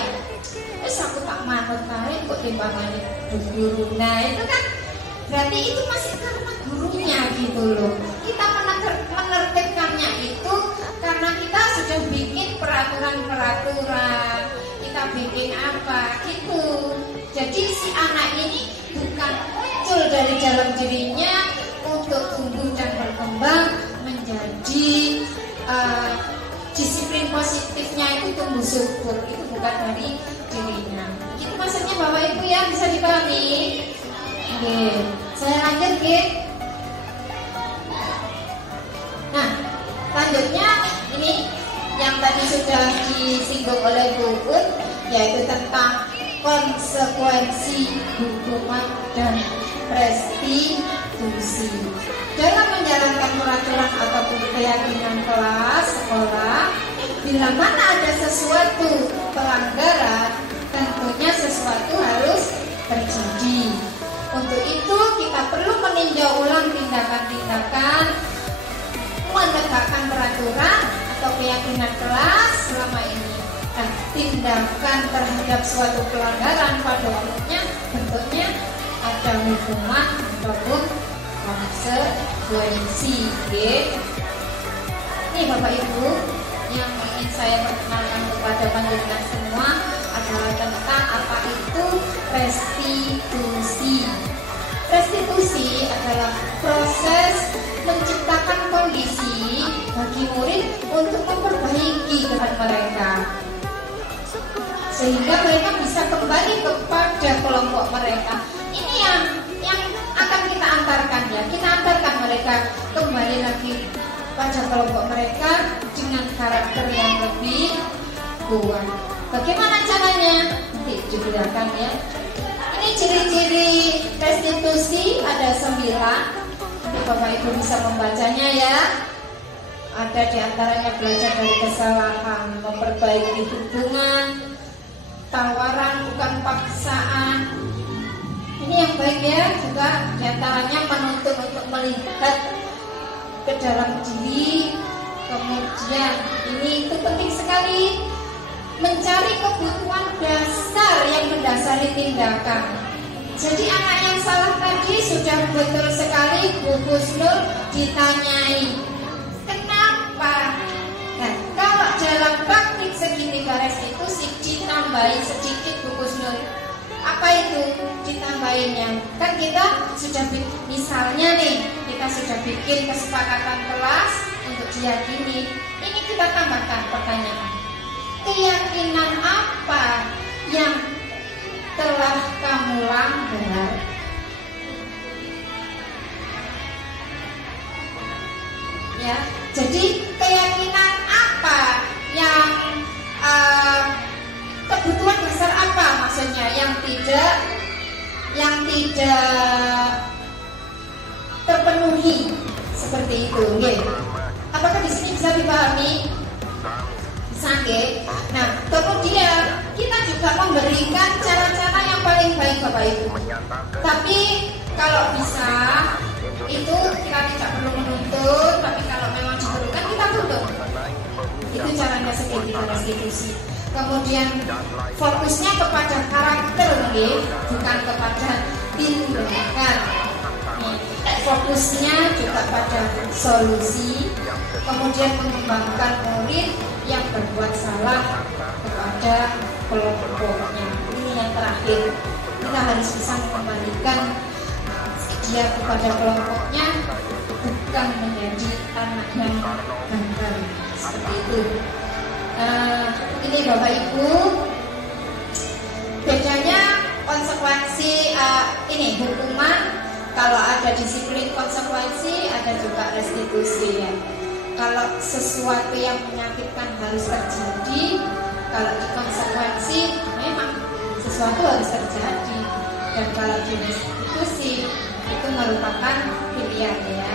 aku tak manut kali kok timbangannya guru. Nah itu kan berarti itu masih karena gurunya gitu loh. Kita menertibkannya itu karena kita sudah bikin peraturan-peraturan, kita bikin apa gitu. Jadi si anak ini bukan muncul dari dalam dirinya untuk tumbuh dan berkembang menjadi disiplin positifnya itu tumbuh subur, itu bukan dari dirinya. Itu maksudnya Bapak Ibu ya, bisa dipahami? Oke, saya lanjut ke. Nah, lanjutnya ini yang tadi sudah disinggung oleh Bu Un, yaitu tentang konsekuensi hukuman dan restitusi. Dalam menjalankan peraturan ataupun keyakinan kelas sekolah, bila mana ada sesuatu pelanggaran, tentunya sesuatu harus terjadi. Untuk itu kita perlu meninjau ulang tindakan-tindakan menegakkan peraturan atau keyakinan kelas selama ini. Nah, tindakan terhadap suatu pelanggaran pada umumnya bentuknya ada hukuman ataupun konsekuensi. Ini Bapak Ibu, yang ingin saya perkenalkan kepada panjenengan semua adalah tentang apa itu restitusi. Restitusi adalah proses menciptakan kondisi bagi murid untuk memperbaiki kepada mereka, sehingga mereka bisa kembali kepada kelompok mereka. Ini yang akan kita antarkan ya. Kita antarkan mereka kembali lagi pada kelompok mereka dengan karakter yang lebih kuat. Bagaimana caranya? Nanti dijelaskan ya. Ini ciri-ciri restitusi ada 9. Nanti Bapak Ibu bisa membacanya ya. Ada di antaranya belajar dari kesalahan, memperbaiki hubungan, tawaran bukan paksaan. Ini yang baik ya, juga di antaranya menuntut untuk melihat ke dalam diri. Kemudian ini itu penting sekali, mencari kebutuhan dasar yang mendasari tindakan. Jadi anak yang salah tadi sudah betul sekali Bu Husnul ditanyai, kenapa? Nah, kalau dalam praktik segitiga restitusi ditambahin sedikit Bu Husnul. Apa itu ditambahinnya? Kan kita sudah misalnya nih, kita sudah bikin kesepakatan kelas untuk diyakini. Ini kita tambahkan pertanyaan. Keyakinan apa yang telah kamu langgar? Ya, jadi keyakinan apa yang kebutuhan dasar apa maksudnya yang tidak terpenuhi seperti itu, nggih. Apakah di sini bisa dipahami? Bisa, nggih. Nah, kemudian kita juga memberikan cara-cara yang paling baik Bapak Ibu. Tapi kalau bisa itu kita tidak perlu menuntut, tapi kalau memang diperlukan kita tuntut. Itu caranya segitiga restitusi. Kemudian fokusnya kepada karakter, bukan kepada tindakan. Fokusnya juga pada solusi. Kemudian mengembangkan murid yang berbuat salah kepada kelompoknya. Ini yang terakhir, kita harus bisa mengembalikan dia kepada kelompoknya, bukan menjadi anak yang bandel seperti itu. Ini Bapak Ibu, bedanya konsekuensi ini hukuman. Kalau ada disiplin konsekuensi, ada juga restitusi ya. Kalau sesuatu yang menyakitkan harus terjadi, kalau di konsekuensi memang sesuatu harus terjadi. Dan kalau di restitusi itu merupakan pilihan ya.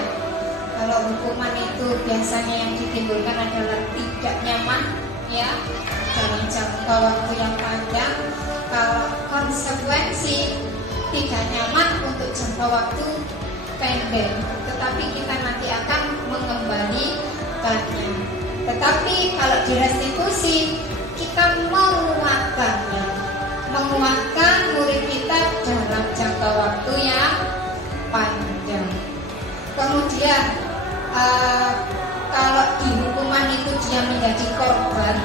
Kalau hukuman itu biasanya yang ditimbulkan adalah tidak nyaman ya, dalam jangka waktu yang panjang. Kalau konsekuensi tidak nyaman untuk jangka waktu pendek, tetapi kita nanti akan mengembalikannya. Tetapi kalau di restitusi kita menguatkan murid kita dalam jangka waktu yang panjang. Kemudian kalau di hukuman itu dia menjadi korban,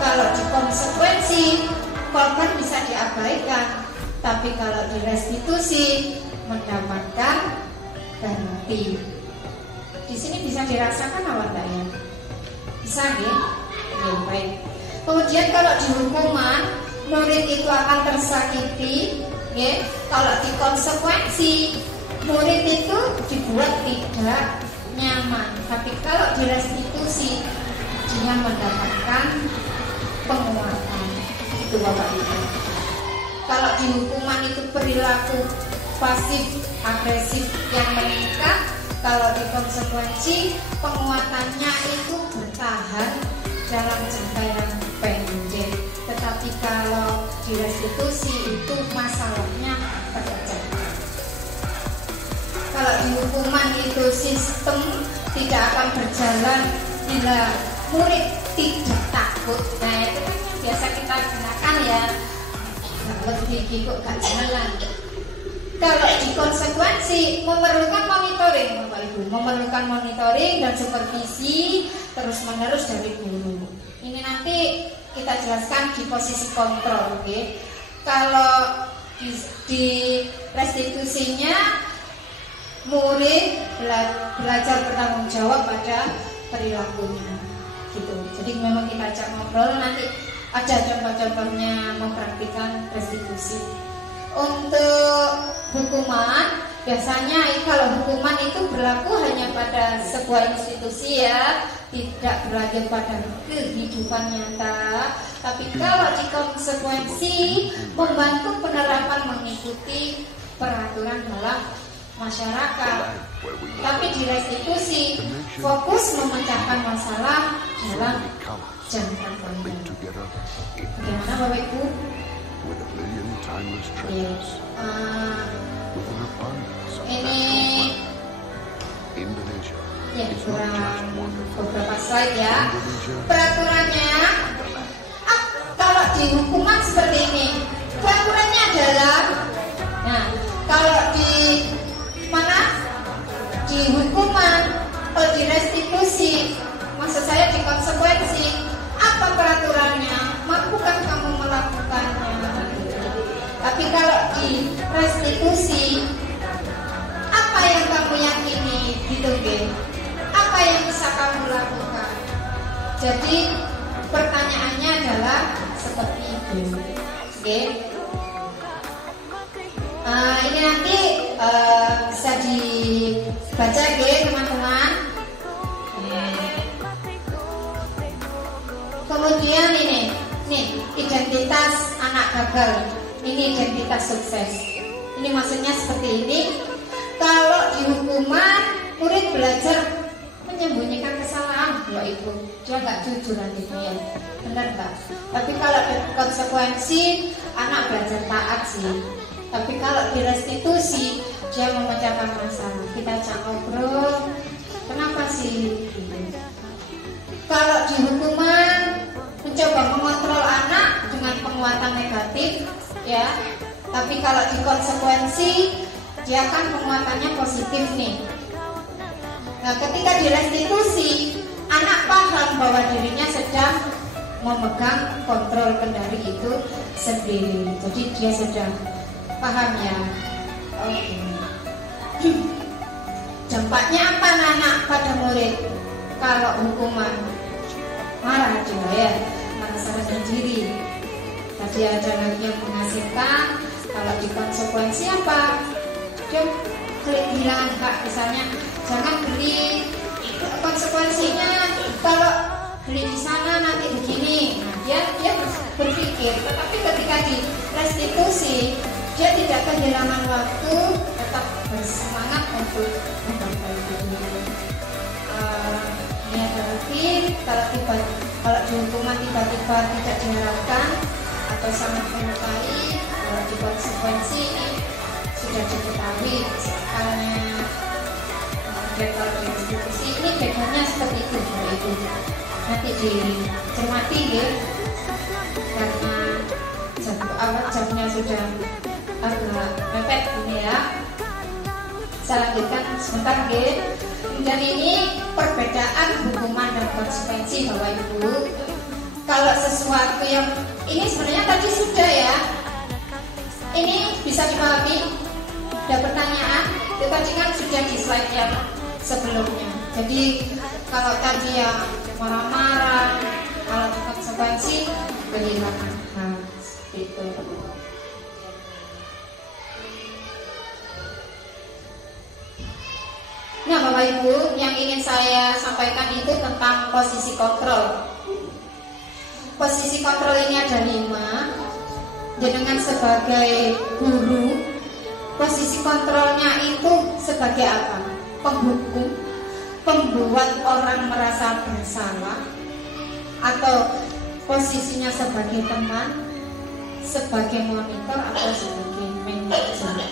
kalau di konsekuensi korban bisa diabaikan, tapi kalau di restitusi mendapatkan ganti. Di sini bisa dirasakan apa enggak ya? Bisa ya? Ya, baik. Kemudian kalau di hukuman murid itu akan tersakiti, ya. Kalau di konsekuensi murid itu dibuat tidak nyaman, tapi kalau di restitusi dia mendapatkan penguatan. Itu Bapak Ibu. Kalau di hukuman itu perilaku pasif agresif yang meningkat, kalau di konsekuensi penguatannya itu bertahan dalam jangka yang pendek. Tetapi kalau di restitusi itu masalahnya terpecah. Kalau di hukuman itu sistem tidak akan berjalan bila murid tidak takut. Nah itu kan yang biasa kita gunakan ya, lebih kok gak jalan. Kalau di konsekuensi memerlukan monitoring Bapak Ibu, memerlukan monitoring dan supervisi terus menerus dari guru. Ini nanti kita jelaskan di posisi kontrol, oke? Kalau di restitusinya murid belajar bertanggung jawab pada perilakunya, gitu. Jadi memang kita ajak ngobrol, nanti ada contoh-contohnya mempraktikkan restitusi. Untuk hukuman, biasanya kalau hukuman itu berlaku hanya pada sebuah institusi ya, tidak berlanjut pada kehidupan nyata. Tapi kalau di konsekuensi membantu penerapan mengikuti peraturan dalam masyarakat. Tapi di restitusi fokus memecahkan masalah dalam jangka panjang. Bagaimana Bapak Ibu? Ini ya kurang beberapa slide ya. Peraturannya kalau di hukuman seperti ini, peraturannya adalah, nah kalau di mana di hukuman atau di restitusi, maksud saya di konsekuensi, apa peraturannya? Mampukah kamu melakukannya? Tapi kalau di restitusi, apa yang kamu yakini gitu kan? Apa yang bisa kamu lakukan? Jadi pertanyaannya adalah seperti itu. Oke. Ini nanti bisa dibaca ya teman-teman. Kemudian ini identitas anak gagal. Ini identitas sukses. Ini maksudnya seperti ini. Kalau di hukuman murid belajar menyembunyikan kesalahan, Bapak Ibu, dia nggak jujur nantinya ya, benar nggak? Tapi kalau di konsekuensi anak belajar taat sih. Tapi kalau di restitusi dia memecahkan masalah. Kita ajak ngobrol, kenapa sih? Kalau di hukuman mencoba mengontrol anak dengan penguatan negatif, ya. Tapi kalau di konsekuensi dia kan penguatannya positif nih. Nah, ketika di restitusi, anak paham bahwa dirinya sedang memegang kontrol kendali itu sendiri. Jadi dia sedang paham ya. Oke. Dampaknya apa anak pada murid? Kalau hukuman marah juga ya, merasa sadar diri. Tadi ada lagi yang menghasilkan. Kalau di konsekuensi apa? Dia bilang Kak, misalnya jangan beli, konsekuensinya kalau beli di sana nanti begini. Nah, dia berpikir. Tetapi ketika di restitusi dia tidak kehilangan waktu, tetap bersemangat untuk memperbaiki diri. Ini ada lagi, kalau di hukuman tiba-tiba tidak diharapkan atau sangat menyukai, kalau di konsekuensi ini sudah diketahui akalnya. Kalau di restitusi ini bedanya seperti itu, nanti dicermati ya, karena jamnya sudah agak mepet ini ya. Saya lanjutkan sebentar ya. Dan ini perbedaan hukuman dan konsekuensi Bapak Ibu. Kalau sesuatu yang ini sebenarnya tadi sudah ya, ini bisa dipahami. Ada pertanyaan? Itu tadi kan sudah di slide yang sebelumnya. Jadi kalau tadi yang marah-marah, kalau konsekuensi kehilangan hak itu. Nah Bapak Ibu, yang ingin saya sampaikan itu tentang posisi kontrol. Posisi kontrol ini ada 5. Dengan sebagai guru, posisi kontrolnya itu sebagai apa? Penghukum, pembuat orang merasa bersalah, atau posisinya sebagai teman, sebagai monitor, atau sebagai manajer.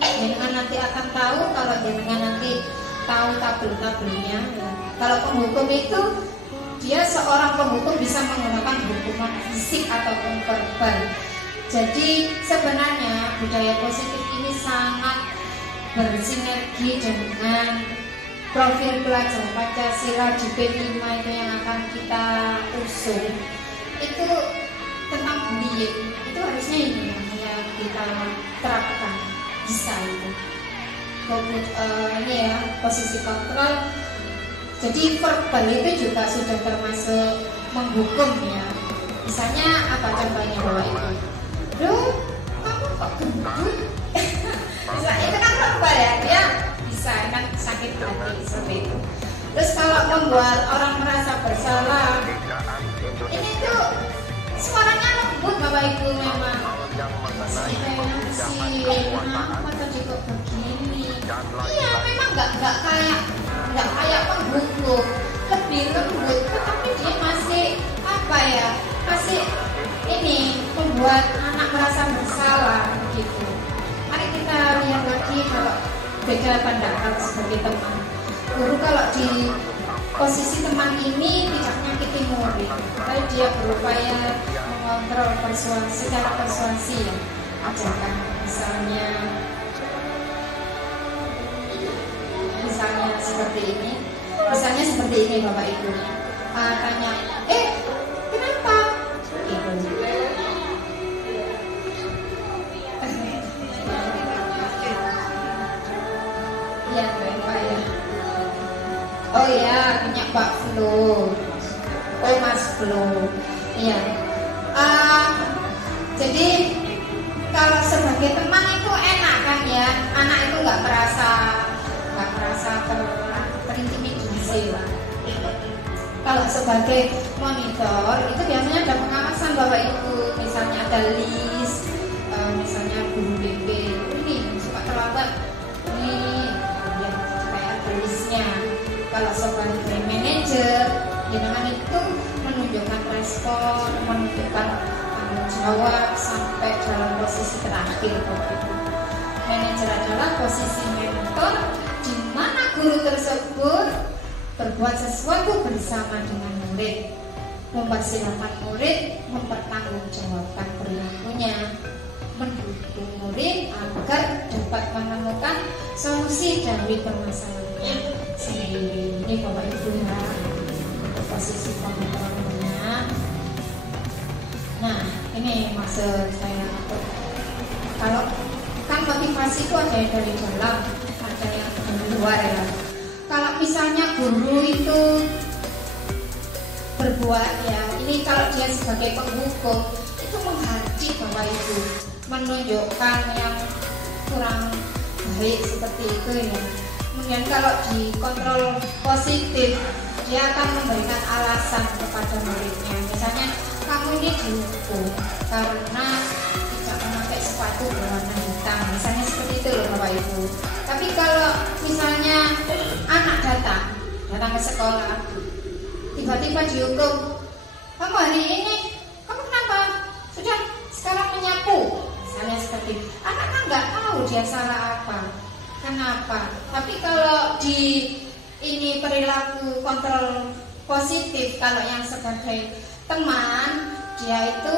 Jenengan nanti akan tahu kalau jenengan nanti tahu tabel-tabelnya. Kalau penghukum itu dia seorang penghukum bisa menggunakan hukuman fisik ataupun verbal. Jadi sebenarnya budaya positif ini sangat bersinergi dengan profil pelajar Pancasila di P5 itu yang akan kita usung. Itu tentang bullying, itu harusnya ini yang kita terapkan, bisa itu. Ini ya, posisi kontrol. Jadi verbal itu juga sudah termasuk menghukum ya. Misalnya apa contohnya Bapak Ibu? Duh, kamu kok gendut? Misalnya itu kan verbal ya, dia bisa kan sakit hati seperti itu. Terus kalau membuat orang merasa bersalah, ini tuh suaranya lembut Bapak Ibu memang. Kenapa tadi kok begini? Iya memang nggak kayak pembungkuk, lebih lembut, tetapi dia masih apa ya? Masih ini membuat anak merasa bersalah gitu. Mari kita lihat lagi kalau beda pendapat sebagai teman. Guru kalau di posisi teman ini tidak menyakiti murid, tapi dia berupaya mengontrol secara persuasi ya. Ajarkan misalnya seperti ini. Misalnya seperti ini Bapak Ibu. Tanya, kenapa? Gitu. Iya, Bapak ya. Oh iya, minyak Pak Flu. Oh Mas Flu. Iya. Jadi kalau sebagai teman itu enak kan ya, anak itu nggak merasa terintimidasi lah. Kalau sebagai monitor itu biasanya ada pengawasan Bapak Ibu, misalnya ada list, misalnya guru BP ini suka terlambat, ini ya kayak ada listnya. Kalau sebagai manajer, jenengan itu menunjukkan respon, menunjukkan tanggung jawab sampai dalam posisi terakhir. Manajer adalah posisi mentor, di mana guru tersebut berbuat sesuatu bersama dengan murid, mempersilahkan murid mempertanggungjawabkan perilakunya, mendukung murid agar dapat menemukan solusi dari permasalahannya sendiri. Ini Bapak Ibu ya, posisi kontrolnya. Nah, ini maksud saya. Kalau kan motivasi itu ada yang dari dalam, ada yang dari luar ya. Kalau misalnya guru itu berbuat ya, ini kalau dia sebagai penghukum itu menghaji Bapak Ibu, menunjukkan yang kurang baik seperti itu ya. Kemudian kalau dikontrol positif, dia akan memberikan alasan kepada muridnya. Misalnya kamu ini dihukum karena tidak memakai sepatu berwarna hitam, misalnya seperti itu loh Bapak Ibu. Tapi kalau misalnya anak datang ke sekolah, tiba-tiba dihukum, kamu hari ini, kamu kenapa? Sudah sekarang menyapu, misalnya seperti itu. Anak kan nggak tahu dia salah apa, kenapa. Tapi kalau di ini perilaku kontrol positif, kalau yang sebagai teman, dia itu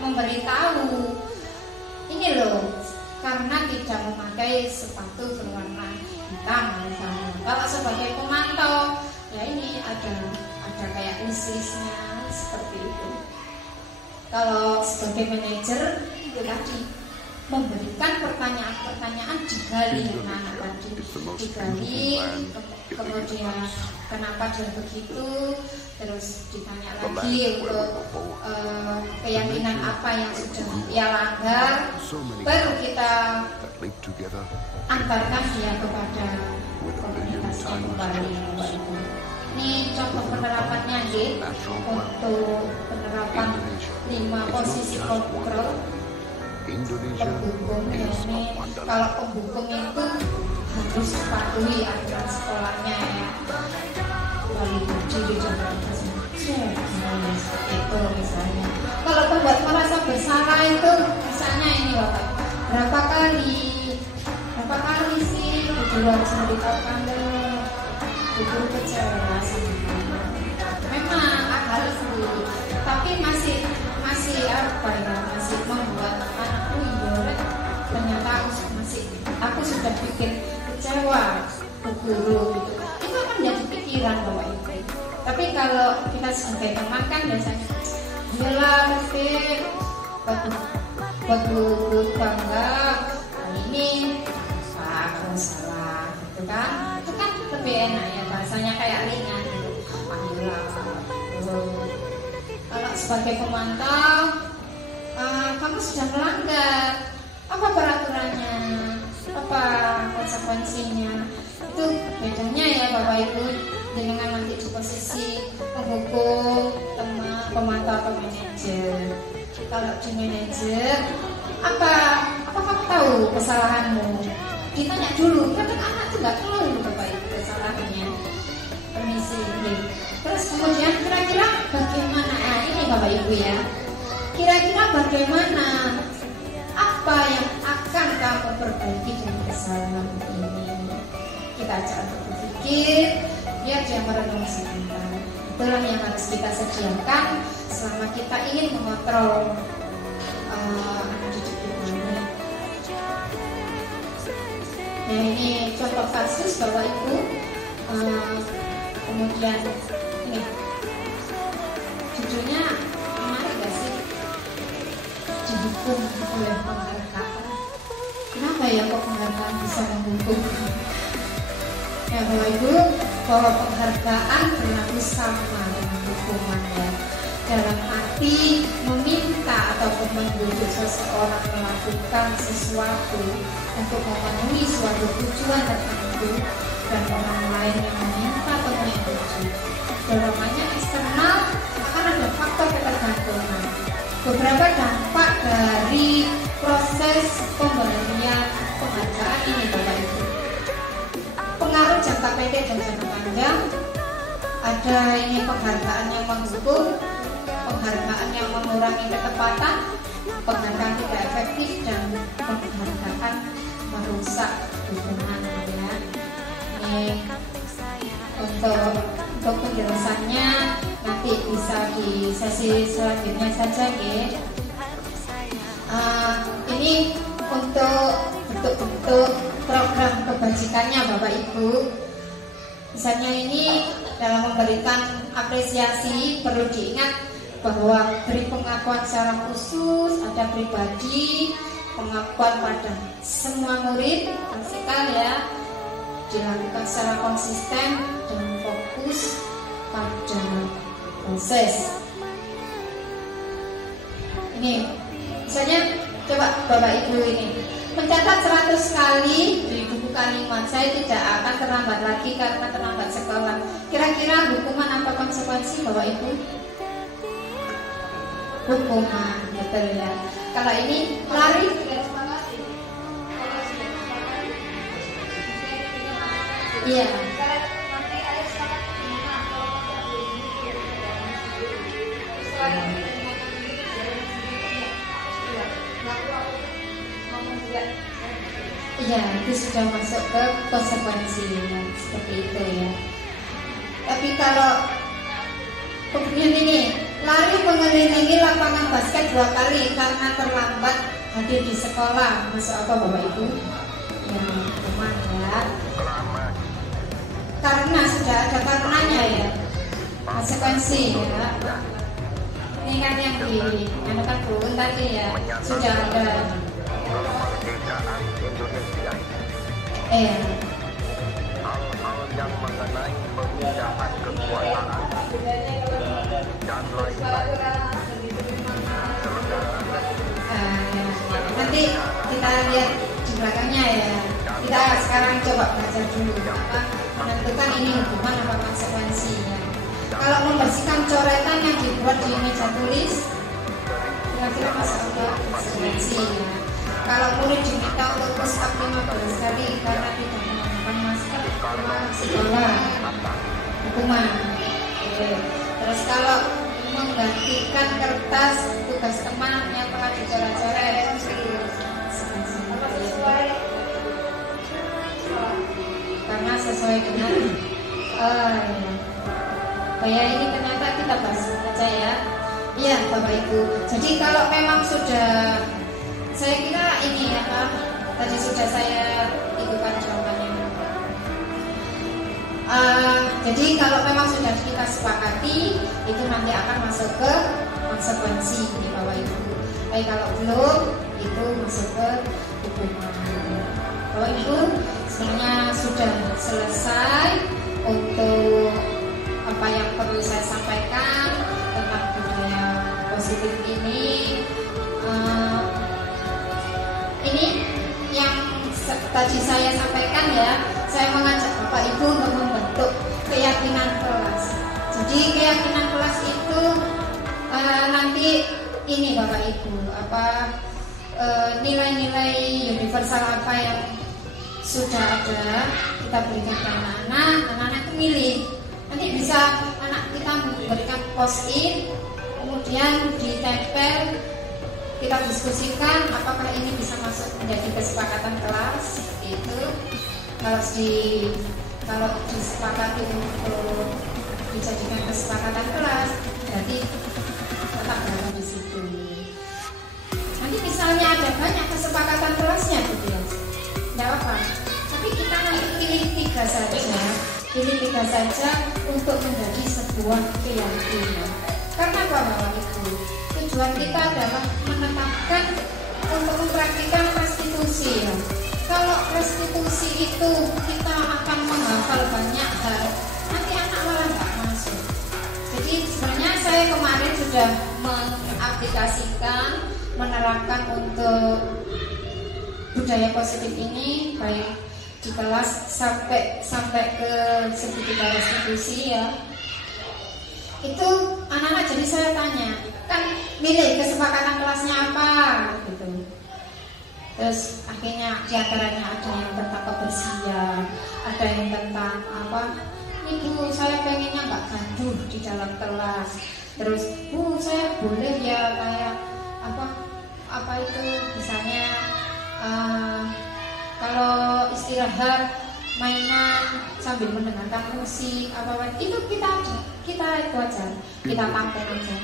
memberitahu, ini loh, karena tidak memakai sepatu berwarna hitam misalnya. Kalau sebagai pemantau, ya ini ada kayak list-listnya seperti itu. Kalau sebagai manajer itu tadi memberikan pertanyaan-pertanyaan digali anak tadi, digali, kemudian kenapa dia begitu, terus ditanya lagi untuk keyakinan apa yang sudah ia langgar, baru kita antarkan dia kepada komunitasnya kembali. Ini contoh penerapannya untuk penerapan 5 posisi kontrol penghukum. Ini kalau penghukum itu harus patuhi aturan sekolahnya ya, wali berdiri itu misalnya. Kalau pembuat merasa bersalah itu misalnya ini Bapak, berapa kali sih guru harus memberitahukan guru kecewa sama memang agak sulit, tapi masih apa ya, masih membuat anakku ternyata aku sudah bikin kecewa ke guru gitu. Itu akan jadi pikiran Bapak Ibu. Tapi kalau kita sebagai teman kan biasanya iyalah pasti buat guru bangga, kali ini aku salah gitu kan. Itu kan lebih enak ya, bahasanya kayak ringan gitu. Alhamdulillah. Kalau sebagai pemantau, kamu sudah melanggar, apa peraturannya? apa konsekuensinya. Itu bedanya ya Bapak Ibu, dengan nanti di posisi penghukum, teman, pemantau atau manajer. Kalau di manajer, apakah tahu kesalahanmu? Ditanya dulu, kadang anak itu nggak tahu Bapak Ibu kesalahannya. Permisi, terus kemudian kira-kira bagaimana? Ini Bapak Ibu ya. Kira-kira bagaimana? Apa yang akan kamu perbaiki dengan kesalahan ini? Kita ajak untuk berpikir, biar dia merenung sebentar. Itulah yang harus kita sediakan selama kita ingin mengontrol anak didik kita. Nah ini contoh kasus Bapak Ibu. Kemudian ini judulnya menarik gak sih? Didukung oleh penghargaan. Kenapa ya kok penghargaan bisa mendukung? Ya Bapak Ibu, bahwa penghargaan berlaku sama dengan hukuman ya. Dalam arti meminta ataupun membujuk seseorang melakukan sesuatu untuk memenuhi suatu tujuan tertentu, dan orang lain yang meminta atau membujuk. Dorongannya eksternal, akan ada faktor ketergantungan. Beberapa dampak dari proses pemberian penghargaan ini Bapak Ibu. Pengaruh jangka pendek dan jangka panjang. Ada ini penghargaan yang menghukum, penghargaan yang mengurangi ketepatan, penghargaan tidak efektif, dan penghargaan merusak hubungan ya. Ini untuk penjelasannya nanti bisa di sesi selanjutnya saja ya. Ini untuk bentuk-bentuk program kebajikannya Bapak Ibu. Misalnya ini dalam memberikan apresiasi perlu diingat bahwa beri pengakuan secara khusus, ada pribadi, pengakuan pada semua murid, vertikal ya, dilakukan secara konsisten dan fokus pada proses. Ini misalnya coba Bapak Ibu ini mencatat 100 kali di buku kalimat, saya tidak akan terlambat lagi karena terlambat sekolah. Kira-kira hukuman apa konsekuensi Bapak Ibu? Hukuman, betul ya. Kalau ini lari iya. Iya, itu sudah masuk ke konsekuensi ya, seperti itu ya. Tapi kalau kemudian ini lari mengelilingi lapangan basket 2 kali karena terlambat hadir di sekolah, masuk apa Bapak Ibu? Ya, hukuman ya. Karena sudah ada karenanya ya, konsekuensi ya. Ini kan yang dinyatakan turun tadi ya, sudah ada. Kemerdekaan Indonesia. Hal-hal yang mengenai pemindahan kekuasaan dan lain-lain. Nanti kita lihat di belakangnya ya. Kita sekarang coba belajar dulu apa menentukan ini hukuman apa konsekuensi ya. Kalau membersihkan coretan yang dibuat di meja tulis, kira-kira masuk ke konsekuensi ya. Kalau murid diminta untuk push up 15 kali karena tidak menggunakan masker, sekolah hukuman. Oke. Terus kalau menggantikan kertas tugas teman yang telah dicoret-coret, karena sesuai dengan ya ini ternyata kita bahas saja ya. Iya Bapak Ibu. Jadi kalau memang sudah, saya kira ini ya Pak, tadi sudah saya ikutan jawabannya. Jadi kalau memang sudah kita sepakati, itu nanti akan masuk ke konsekuensi di Bapak Ibu. Tapi kalau belum, itu masuk ke hukuman. Bapak Ibu sebenarnya sudah selesai untuk apa yang perlu saya sampaikan tentang budaya positif ini. Ini yang tadi nilai-nilai universal apa yang sudah ada kita berikan ke anak-anak itu milih. Nanti bisa anak kita memberikan post-it, kemudian ditempel, kita diskusikan apakah ini bisa masuk menjadi kesepakatan kelas. Itu kalau disepakati untuk dijadikan kesepakatan kelas, berarti tetap berada di situ. Nanti misalnya ada banyak kesepakatan kelasnya gitu ya, tidak apa. Tapi kita nanti pilih tiga saja untuk menjadi sebuah keyakinan. Karena apa Bapak Ibu? Tujuan kita adalah menetapkan untuk mempraktikkan restitusi ya. Kalau restitusi itu kita akan menghafal banyak hal, nanti anak malah nggak masuk. Jadi sebenarnya saya kemarin sudah mengaplikasikan, menerapkan untuk budaya positif ini baik di kelas sampai ke segitiga restitusi ya. Itu anak-anak, jadi saya tanya, kan milih kesepakatan kelasnya apa gitu. Terus akhirnya diantaranya ada yang tentang kebersihan, ada yang tentang apa, Ibu saya pengennya nggak gaduh di dalam kelas. Terus Bu saya boleh ya kayak apa itu misalnya kalau istirahat mainan sambil mendengarkan musik apa itu kita itu aja, kita tampil aja.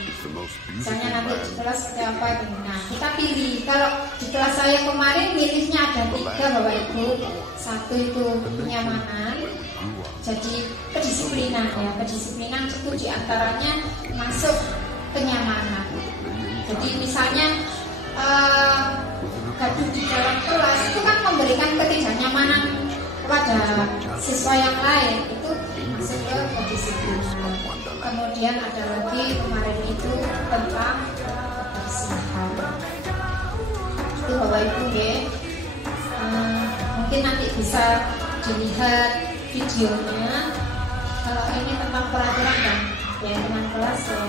Misalnya nanti di kelas apa itu, nah kita pilih. Kalau di kelas saya kemarin milihnya ada 3 Bapak Ibu. Satu itu kenyamanan, jadi kedisiplinan ya, kedisiplinan itu diantaranya masuk kenyamanan. Jadi misalnya gaduh di dalam kelas itu kan memberikan ketidaknyamanan kepada siswa yang lain, itu masuk ke kedisiplinan. Kemudian ada lagi kemarin itu tentang kebersihan. Itu Bapak Ibu ya. Mungkin nanti bisa dilihat videonya. Kalau ini tentang peraturan dan keyakinan kelas ya.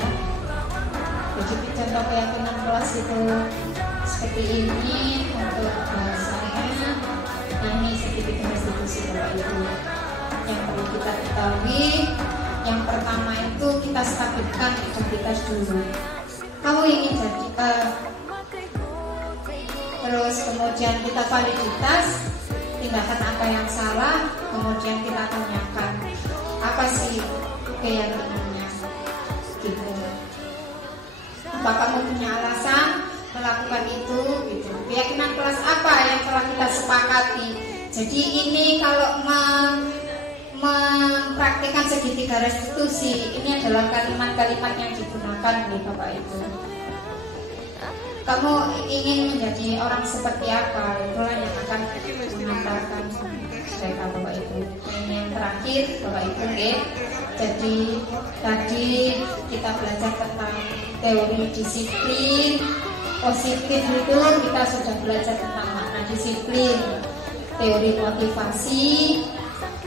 Jadi contoh keyakinan kelas itu seperti ini untuk bahasanya. Nah ini sedikit restitusi Bapak Ibu. Yang perlu kita ketahui, yang pertama itu kita stabilkan identitas dulu. Kamu ingin jadi terus kemudian kita validitas tindakan apa yang salah, kemudian kita tanyakan apa sih keyakinannya gitu. Apa kamu punya alasan melakukan itu gitu. Keyakinan kelas apa yang telah kita sepakati. Jadi ini kalau mempraktikkan segitiga restitusi, ini adalah kalimat-kalimat yang digunakan nih Bapak Ibu. Kamu ingin menjadi orang seperti apa, itulah yang akan mengantarkan mereka Bapak Ibu. Yang terakhir Bapak Ibu ya. Jadi tadi kita belajar tentang teori disiplin positif, itu kita sudah belajar tentang makna disiplin, teori motivasi,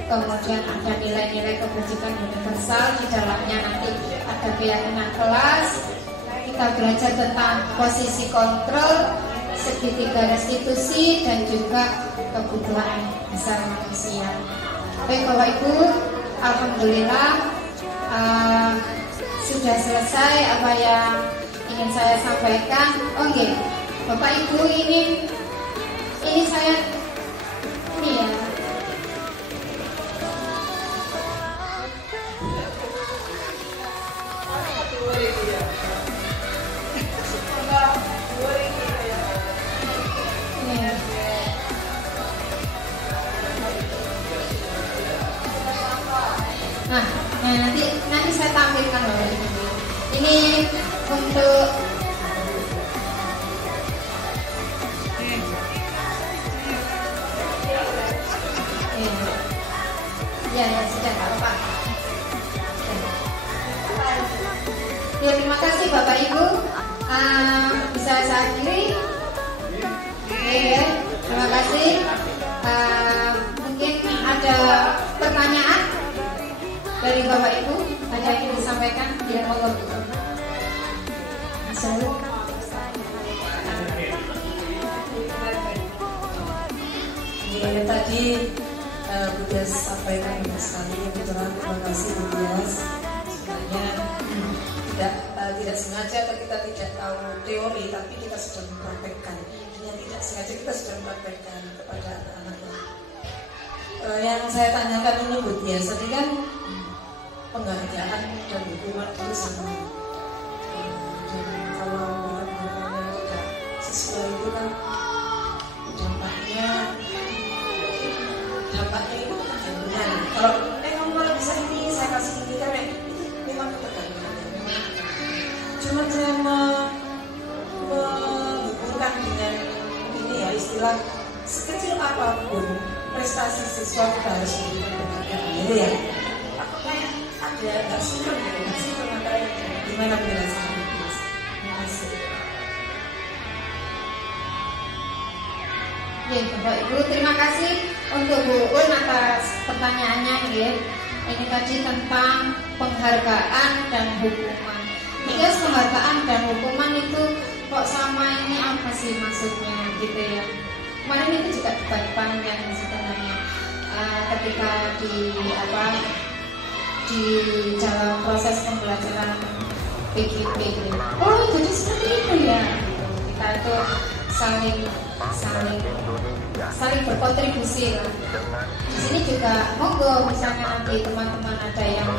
kemudian ada nilai-nilai kebajikan universal, di dalamnya nanti ada keyakinan kelas. Kita belajar tentang posisi kontrol, segitiga restitusi, dan juga kebutuhan dasar manusia. Baik Bapak Ibu, alhamdulillah sudah selesai apa yang ingin saya sampaikan. Oke, Bapak Ibu, ini saya ini ya. Nah, nanti saya tampilkan loh ini untuk ya sudah nggak apa-apa. Ya, terima kasih Bapak Ibu. Bisa saya akhiri. Ya, terima kasih. Mungkin ada pertanyaan dari Bapak Ibu, ada yang ingin disampaikan? Ya, monggo. yang tadi Bu Dias sampaikan banyak sekali, kebetulan terima kasih Bu Dias. Sebenarnya tidak sengaja atau kita tidak tahu teori, tapi kita sudah mempraktekkan. Yang tidak sengaja kita sudah mempraktekkan kepada anak-anak. Yang saya tanyakan ini Bu Dias, tadi kan penghargaan dan hukuman itu sama. Dan kalau penghargaannya tidak sesuai itu kan dampaknya itu ketergantungan. Kalau kamu bisa ini, saya kasih ini kan itu memang ketergantungan. Cuma saya menghubungkan dengan ini ya, istilah sekecil apapun prestasi siswa kita harus diberikan gitu ya. Aku kayak ada nggak sinkron gitu, nggak sinkron antara gimana penjelasannya? Terima kasih. Ya, Bapak Ibu, terima kasih untuk Bu Un atas pertanyaannya ya. Ini tadi tentang penghargaan dan hukuman. Jika penghargaan dan hukuman itu kok sama, ini apa sih maksudnya gitu ya? Kemarin itu juga debat panjang sebenarnya ketika di dalam proses pembelajaran PGP. Oh, jadi seperti itu ya. Kita itu saling berkontribusi lah. Di sini juga monggo misalnya nanti teman-teman ada yang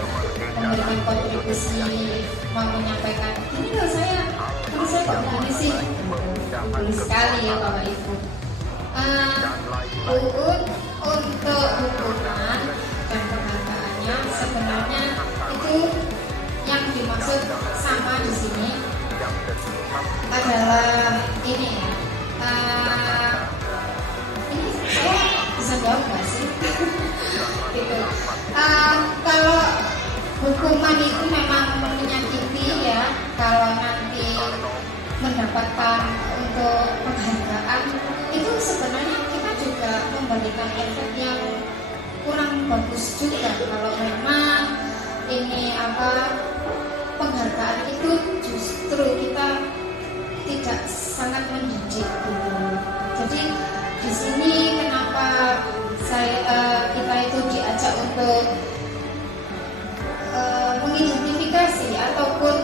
memberikan kontribusi, mau menyampaikan ini loh saya kok begini sih, boleh sekali ya Bapak Ibu. Untuk hukuman dan penghargaannya sebenarnya itu yang dimaksud sama di sini adalah ini ya. Ini saya bisa jawab nggak sih? Gitu. Kalau hukuman itu memang menyakiti ya, kalau nanti mendapatkan untuk penghargaan itu sebenarnya kita juga memberikan efek yang kurang bagus juga. Kalau memang ini penghargaan itu justru kita tidak sangat mendidik gitu. Jadi di sini kenapa kita itu diajak untuk mengidentifikasi ataupun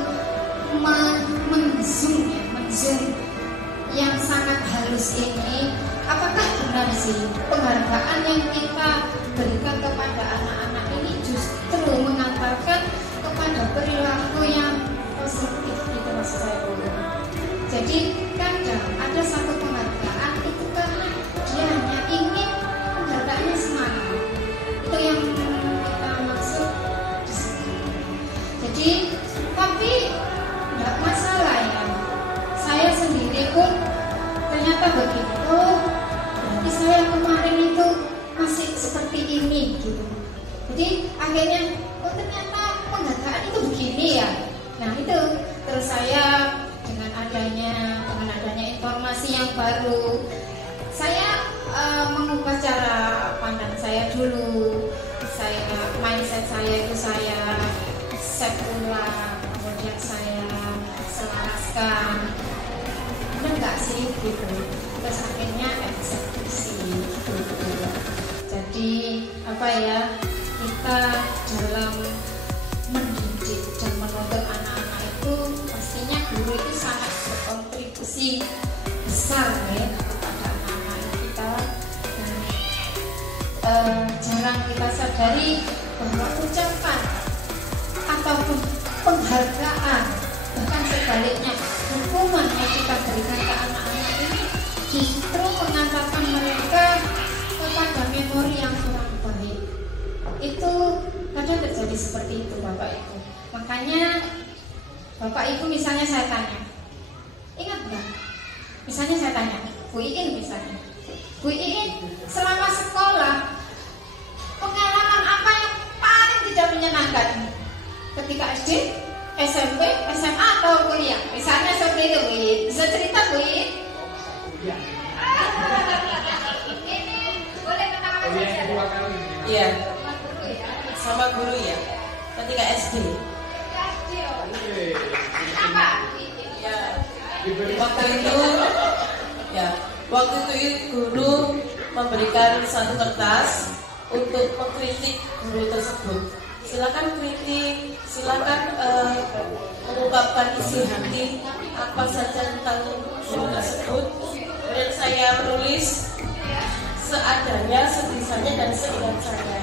menzoom yang sangat halus ini, apakah benar sih penghargaan yang kita berikan kepada anak-anak ini justru mengantarkan kepada perilaku yang positif gitu maksud saya dulu. Jadi kadang ada satu penghargaan itu karena dia hanya ingin penghargaannya semangat. Itu yang kita maksud di sini. Jadi tapi nggak masalah ya. Saya sendiri pun ternyata begitu. Berarti saya kemarin itu masih seperti ini gitu. Jadi akhirnya ternyata penghargaan itu begini ya. Nah itu terus saya dengan adanya informasi yang baru, saya mengubah cara pandang saya dulu. Mindset saya itu saya set ulang, kemudian saya selaraskan. Benar nggak sih gitu? Terus akhirnya eksekusi gitu. Jadi kita dalam mendidik dan menuntut anak-anak itu pastinya guru itu sangat berkontribusi besar ya kepada anak-anak kita. Dan jarang kita sadari bahwa ucapan ataupun penghargaan, bahkan sebaliknya hukuman yang kita berikan ke anak-anak ini justru mengantarkan mereka kepada memori yang kurang baik. Itu kadang terjadi seperti itu Bapak Ibu. Makanya Bapak Ibu misalnya saya tanya, ingat nggak? Misalnya saya tanya, Bu Iin misalnya, Bu Iin selama sekolah pengalaman apa yang paling tidak menyenangkan? Ketika SD, SMP, SMA atau kuliah? Misalnya seperti itu Bu Iin. Bisa cerita Bu Iin? Ini boleh ketawa saja. Iya. Sama guru ya. Ketika SD. Apa? Ya. Waktu itu guru memberikan satu kertas untuk mengkritik guru tersebut. Silakan kritik, silakan mengungkapkan isi hati apa saja tentang guru tersebut. Dan saya menulis seadanya, sebisanya dan seingat saya.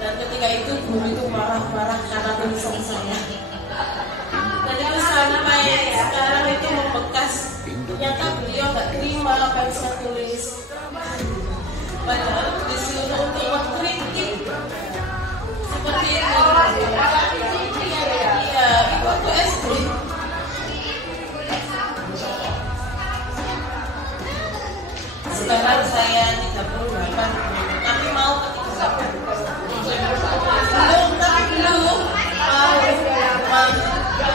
Dan ketika itu guru itu marah-marah karena tulisan saya. Dan itu sampai sekarang itu membekas. Ternyata beliau nggak terima apa yang saya tulis. Padahal disuruh untuk mengkritik seperti itu. Iya, itu waktu SD. Sekarang saya 38, tapi mau ke 38. Belum, tapi belum.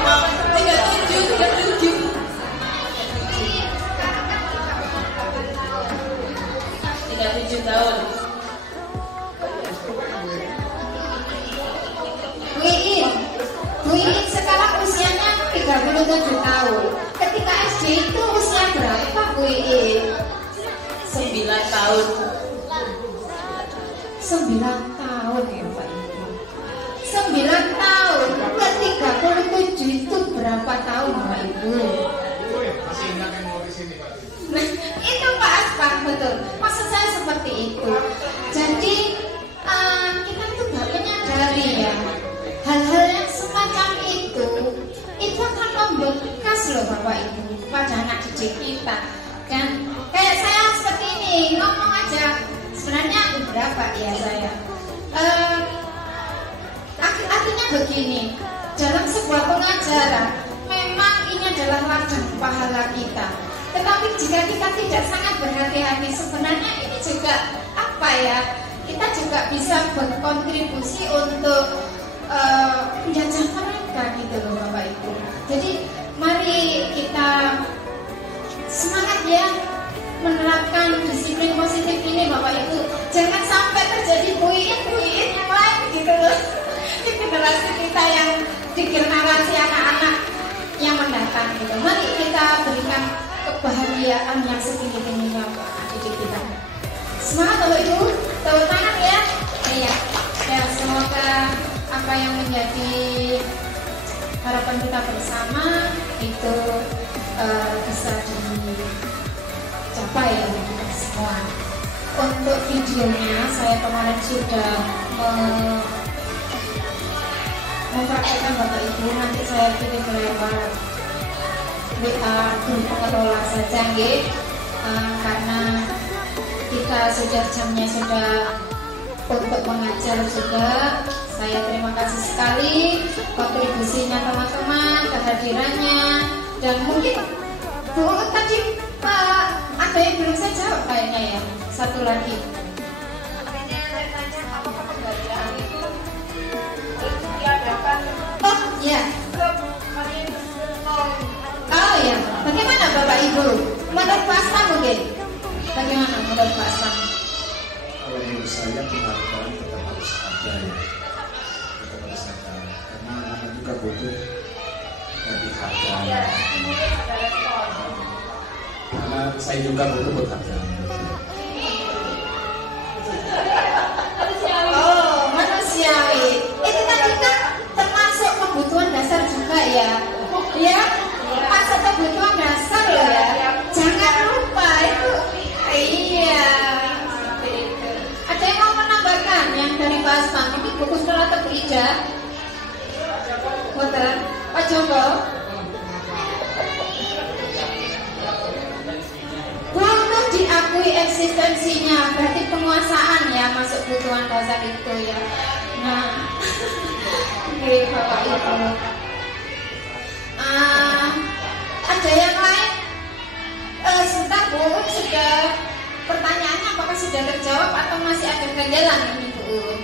Mau 37. Tahun. Bu Iin sekarang usianya 37 tahun. Ketika SD itu usia berapa Bu Iin? 9 tahun. 9 tahun ya Pak Ibu. 9 tahun ke 37 itu berapa tahun Pak Ibu? Masih ingat yang mau di sini Pak. Nah, itu Pak Aspar, betul. Maksud saya seperti itu. Jadi kita itu nggak menyadari ya hal-hal yang semacam itu akan membekas loh Bapak Ibu pada anak didik kita. Dan kayak saya seperti ini ngomong aja, sebenarnya berapa ya saya? Artinya begini, dalam sebuah pengajaran memang ini adalah ladang pahala kita. Tetapi jika kita tidak sangat berhati-hati, sebenarnya ini juga apa ya? Kita juga bisa berkontribusi untuk menjajah mereka gitu loh Bapak Ibu. Jadi mari kita semangat ya menerapkan disiplin positif ini Bapak Ibu. Jangan sampai terjadi Bu Iin yang lain gitu loh. Di generasi kita yang di generasi anak-anak yang mendatang gitu. Mari kita berikan kebahagiaan yang setinggi-tingginya buat adik kita. Semangat Bapak Ibu, tepuk tangan ya. Iya. Ya, semoga apa yang menjadi harapan kita bersama itu bisa dicapai oleh kita semua. Untuk videonya saya kemarin sudah mempraktekkan Bapak Ibu, nanti saya kirim lewat WA grup pengelola saja nggih. Karena kita sudah jamnya sudah untuk mengajar juga. Saya terima kasih sekali kontribusinya teman-teman, kehadirannya, dan mungkin Bu tadi ada yang belum saya jawab kayaknya ya. Satu lagi. Oh iya. Oh iya. Bagaimana Bapak Ibu? Menurut Pak Asam mungkin? Bagaimana menurut Pak Asam? Kalau menurut saya penghargaan tetap harus ada ya. Tetap harus ada. Karena anak juga butuh dihargai. Karena saya juga butuh penghargaan. Oh, manusiawi. Itu tadi kan termasuk kebutuhan dasar juga ya. Ya, masuk kebutuhan dasar loh ya. Jangan lupa itu. Iya. Ada yang mau menambahkan yang dari Pak Asam? Ini buku sekolah atau Ida? Betul. Pak Joko. Butuh diakui eksistensinya, berarti penguasaan ya masuk kebutuhan dasar itu ya. Nah, oke Bapak Ibu. Ada yang lain? Sebentar Bu, sudah pertanyaannya apakah sudah terjawab atau masih ada kendala ini Bu?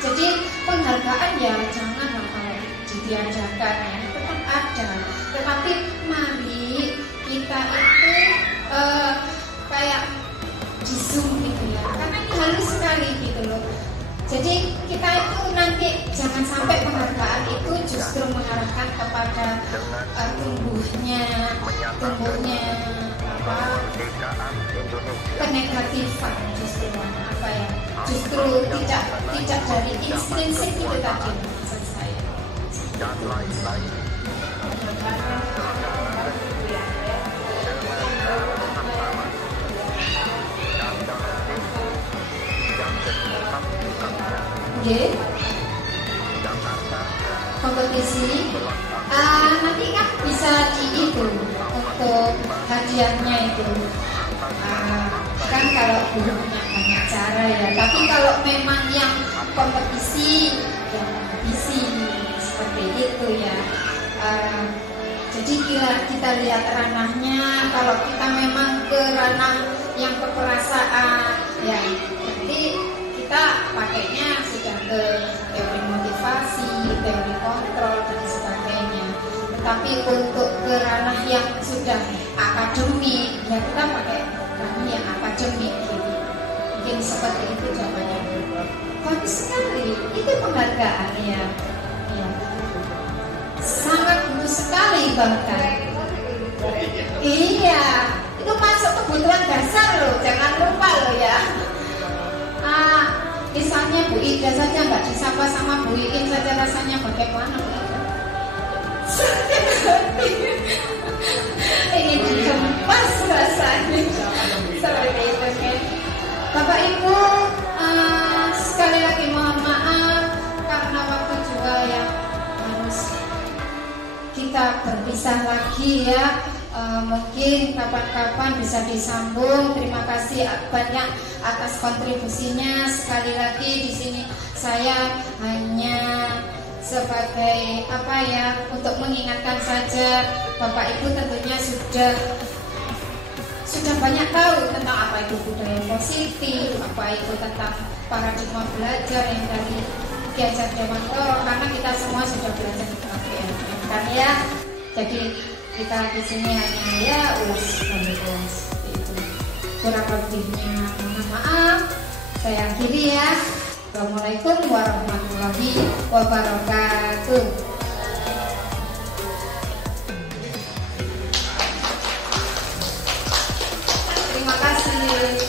Jadi penghargaan ya janganlah kalau diadakan ya, tetap ada. Tetapi mari kita itu kayak di zoom gitu ya, karena ini halus sekali gitu loh. Jadi kita itu nanti jangan sampai penghargaan itu justru mengarahkan kepada tumbuhnya kemerdekaan Indonesia. kenegatifan justru apa ya, justru tidak dari intrinsik itu tadi maksud saya. Dan lain-lain. Oke. Kompetisi nanti kan bisa di itu untuk hadiahnya itu kan kalau belum punya banyak cara ya, tapi kalau memang yang kompetisi ya kompetisi seperti itu ya. Jadi kita lihat ranahnya, kalau kita memang ke ranah yang keperasaan ya nanti kita pakainya sudah ke teori motivasi, teori kontrol dan sebagainya. Tapi untuk ke ranah yang sudah akademik ya kita pakai ranah yang akademik gitu. Mungkin seperti itu jawabannya. Bagus sekali, itu penghargaan ya. Sangat bagus sekali bahkan. Iya, itu masuk kebutuhan dasar loh, jangan lupa loh ya. Misalnya Bu Ida saja nggak disapa sama Bu Iin saja rasanya bagaimana? Ingin dikempas rasanya seperti itu kan. Bapak Ibu, sekali lagi mohon maaf karena waktu juga yang harus kita berpisah lagi ya. Mungkin kapan-kapan bisa disambung. Terima kasih banyak atas kontribusinya. Sekali lagi di sini saya hanya sebagai apa ya, untuk mengingatkan saja. Bapak Ibu tentunya sudah banyak tahu tentang apa itu budaya positif, apa itu tentang paradigma belajar yang dari Ki Hajar Dewantoro, karena kita semua sudah belajar di KPM kan ya. Jadi kita di sini hanya ya ulas seperti itu. Kurang lebihnya mohon maaf. Saya akhiri ya. Assalamualaikum warahmatullahi wabarakatuh. Terima kasih.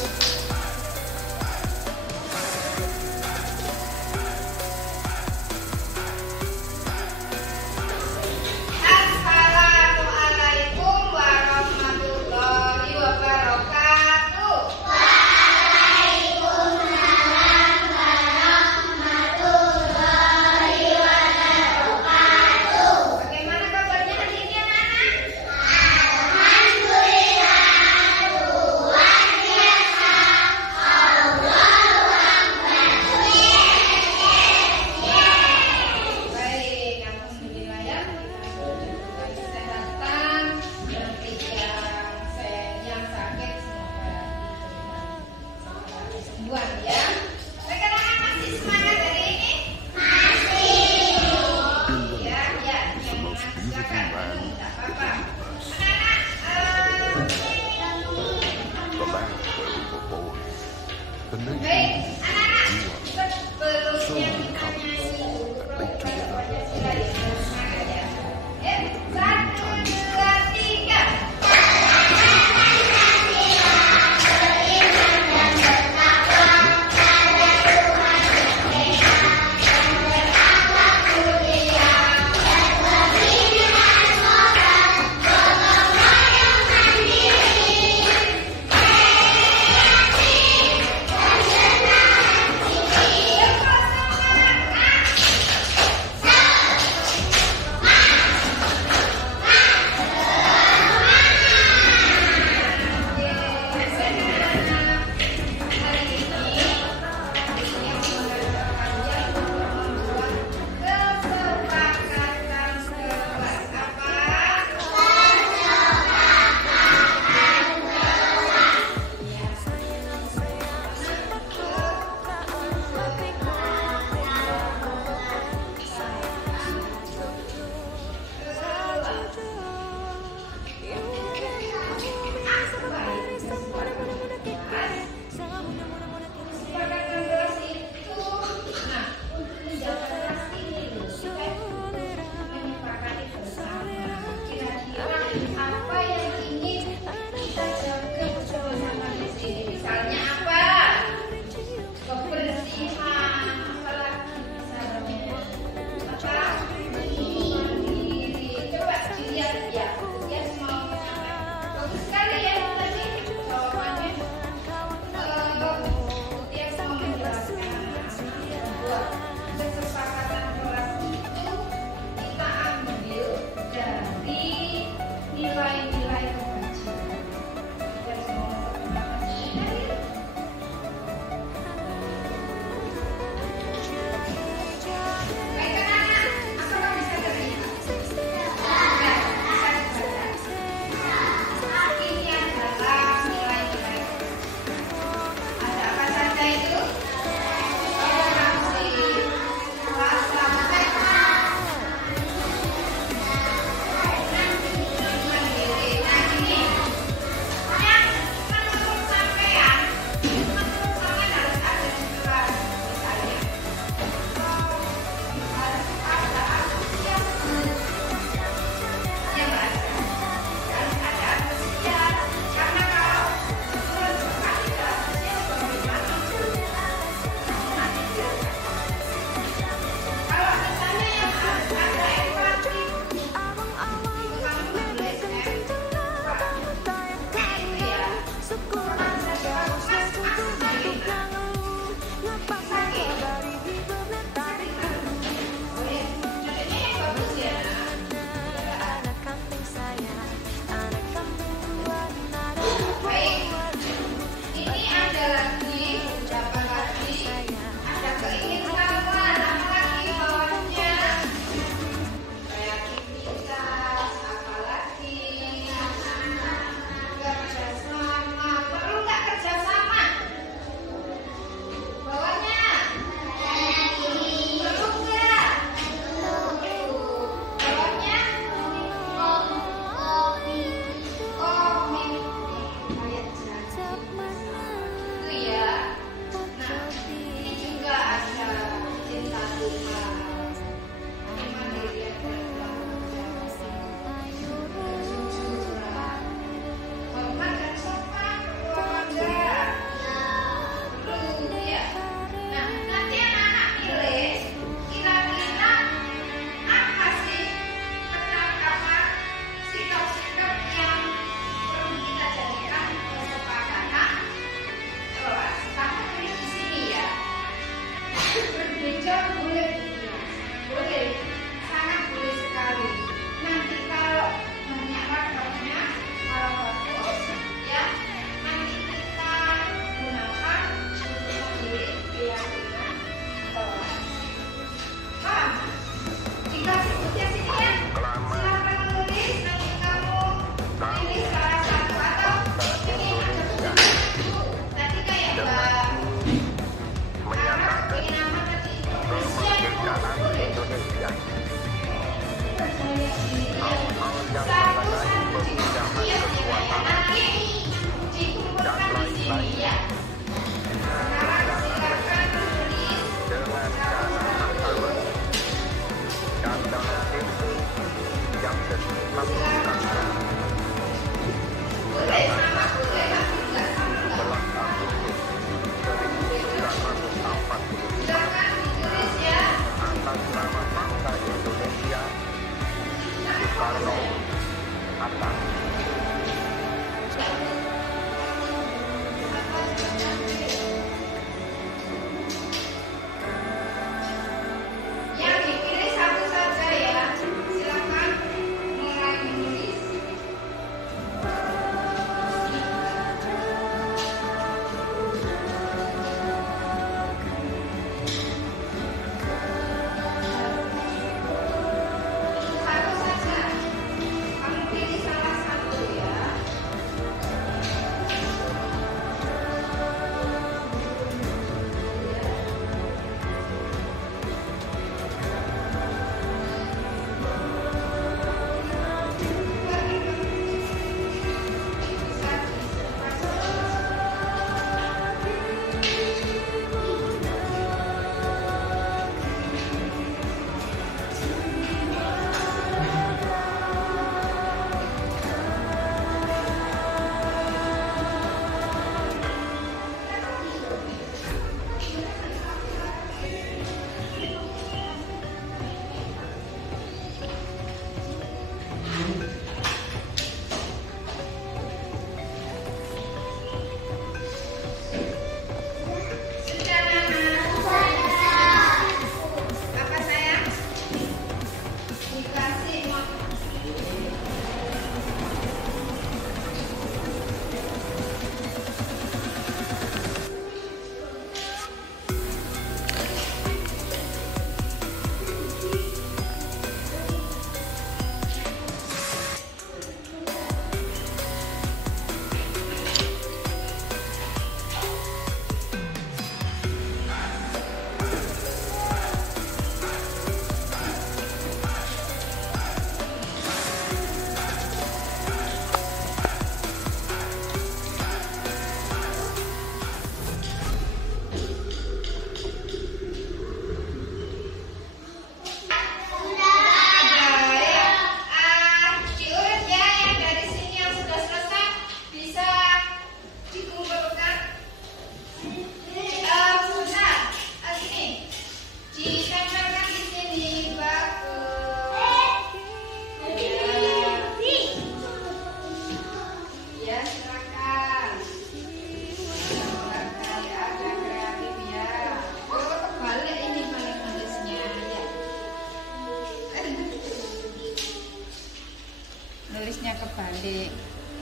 nulisnya kebalik.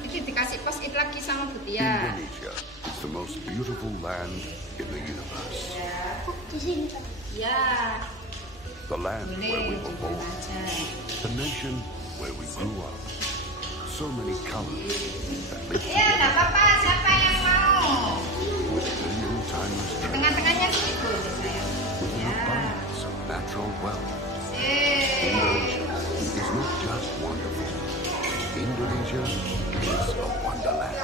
Ini dikasih post-it lagi sama Butia. Indonesia is the most beautiful land in the universe. Di sini. Ya. The land where we were born. The nation where we grew up. So many colors that live Ya, together nggak apa-apa. Siapa yang mau? with a million timeless treasures, Tengah-tengahnya situ, sayang. with an abundance of natural wealth. Eh. It's not just wonderful. Indonesia is a wonderland.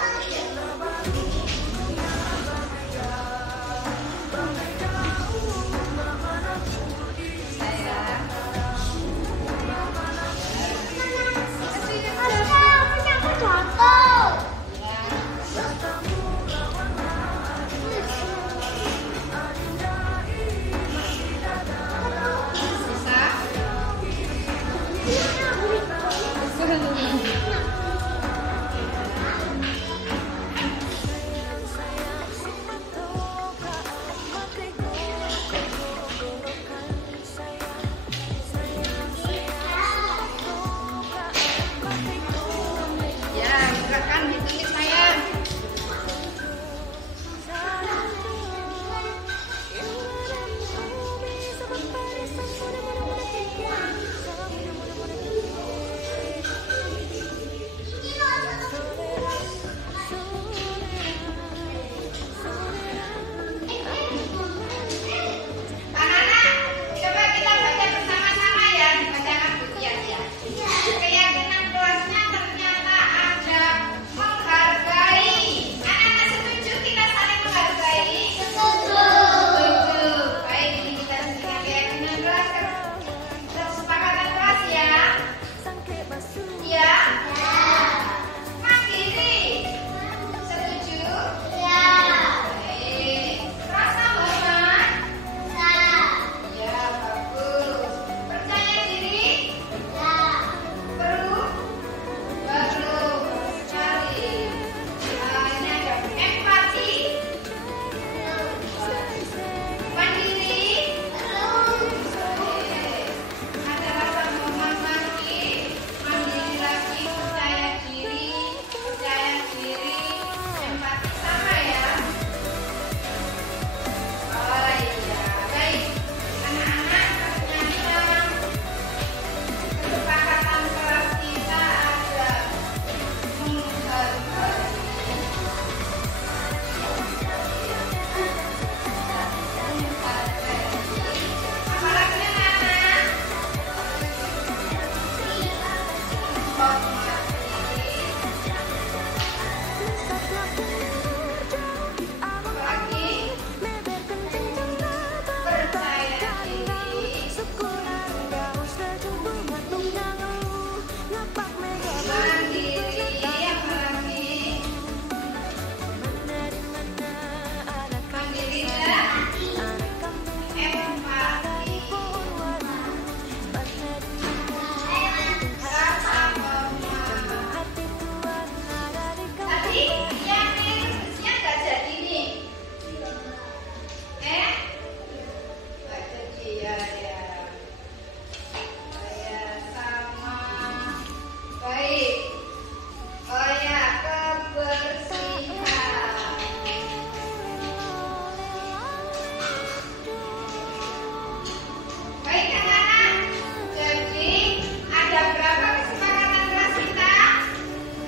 Baik anak-anak, jadi ada berapa kesepakatan kelas kita?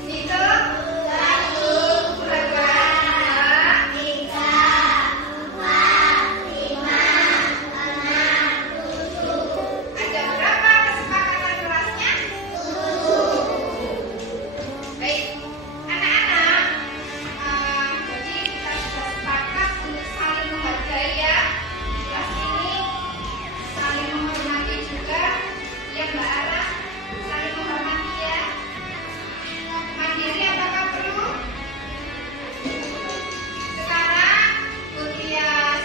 Itu 1, 2, 3, 4, 5, 6, 7. Ada berapa kesepakatan kelasnya? 7. Baik, anak-anak, jadi kita sudah sepakat untuk saling menghargai ya. Di kelas ini saling menghormati juga. Ya Mbak Ara, saling menghormati ya. Mandiri apakah perlu? Sekarang Budias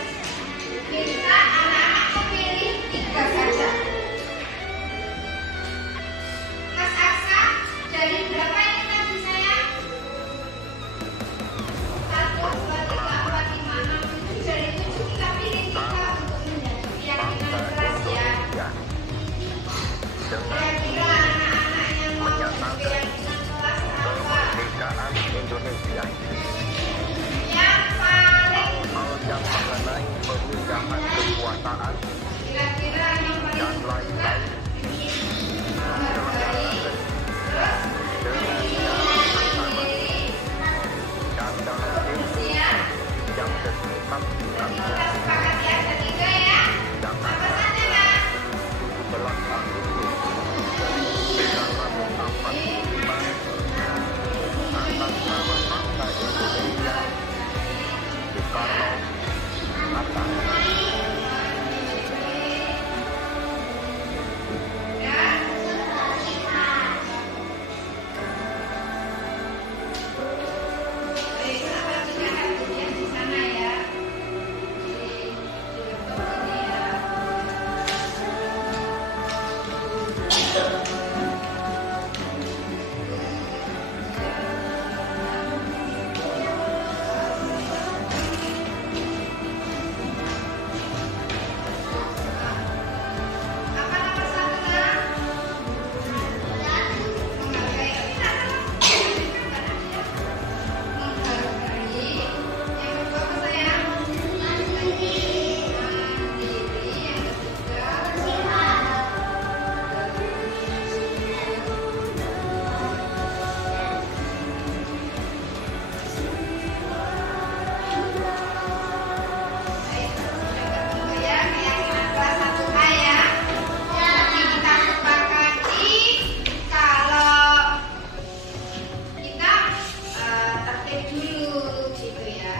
minta anak-anak memilih 3 saja. Mas Aksa, dari berapa ini tadi sayang? 1, 2, 3, 4, 5, 6, 7. Dari 7 kita pilih 3 untuk menjadi keyakinan kelas ya. Kira-kira anak-anak yang mau menjadi keyakinan kelas apa? kemerdekaan Indonesia Yang paling yang mengenai pemindahan kekuasaan kira-kira yang paling dan lain-lain menghargai, terus mandiri, dan dalam diri siap. yang bersifat Kita sepakat ya, ada 3 ya. Apa saja Kak? belakang dengan lagu 45 atas nama bangsa Indonesia Soekarno Hatta. Ya. Baik, selanjutnya akan dilihat di sana ya. Di laptop ini ya. Apa nomor 1 Kak? Menghargai. Menghargai. Yang kedua apa sayang? Mandiri. Yang ketiga Baik, sudah ketemu ya keyakinan kelas 1A ya. Jadi kita sepakati kalau kita tertib dulu gitu ya.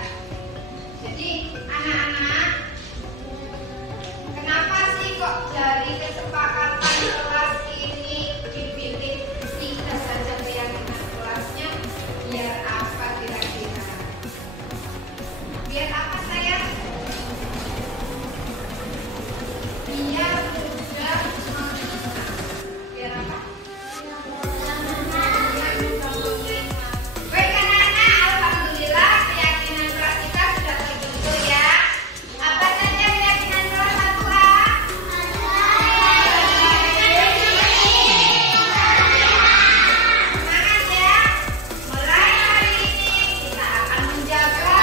Jadi anak-anak, kenapa sih kok dari kesepakatan kelas ini dipilih 3 saja keyakinan kelasnya? Biar apa kira-kira? Biar apa sayang? Biar mudah mengingat. Biar apa? Biar mudah mengingat. Baik anak-anak, alhamdulillah keyakinan kelas kita sudah terbentuk ya. Apa saja keyakinan kelas 1A? Semangat ya. Mulai hari ini kita akan menjaga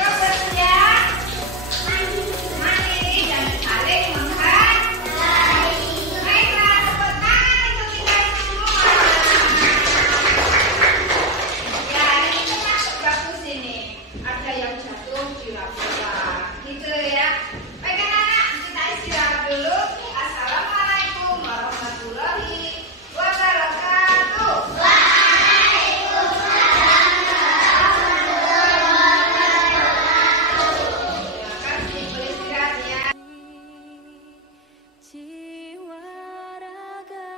kebersihan, mandiri dan saling menghargai. Baiklah, tepuk tangan untuk kita semua. Ya, ini termasuk bagus ini. Ada yang jatuh diraba-raba, gitu ya. Baik anak-anak, kita istirahat dulu. Assalamualaikum warahmatullahi wabarakatuh. Terima kasih, boleh istirahat ya. Jiwa raga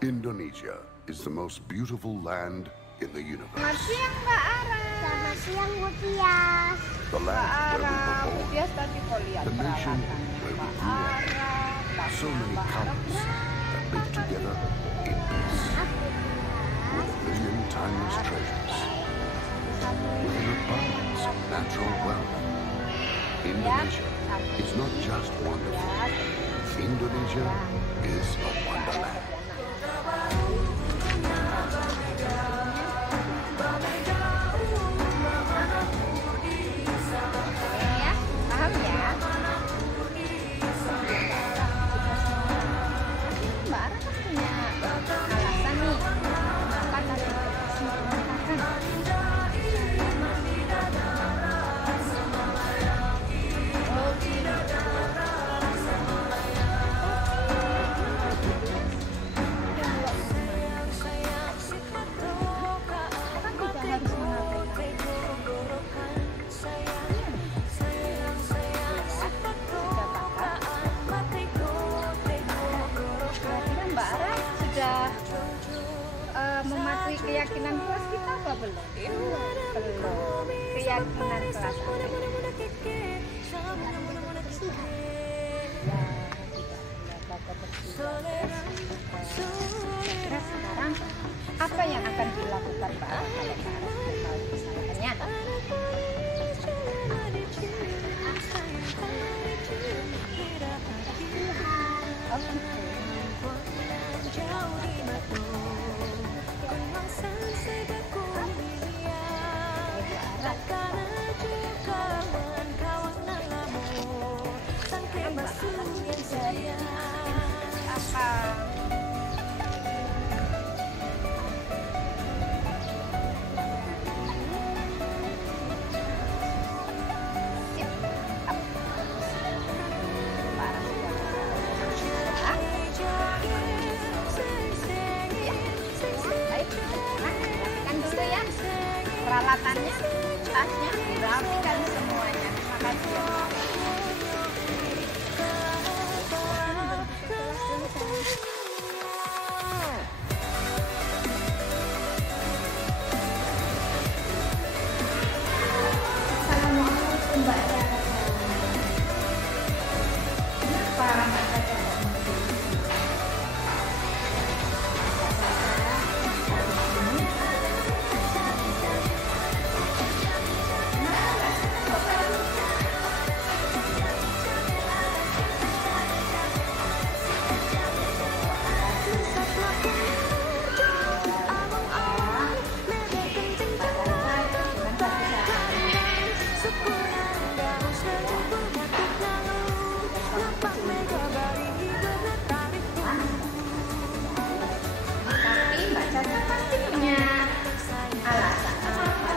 Indonesia is the most beautiful land in the universe. Selamat siang, Mutias. The land where we were born. The nation where we grew up. So many colors that live together in peace. With a million timeless treasures. With an abundance of natural wealth. Indonesia is not just wonderful. Indonesia is a wonderland. keyakinan kelas kita apa belum? Belum. Keyakinan kelas apa? Nah, sekarang apa yang akan dilakukan Mbak kalau misalnya ternyata? Peralatannya, tasnya, dirapikan semuanya. Terima kasih ya. Assalamualaikum Mbak Caca. Kenapa Mbak Caca? Tapi Mbak Caca pasti punya alasan kenapa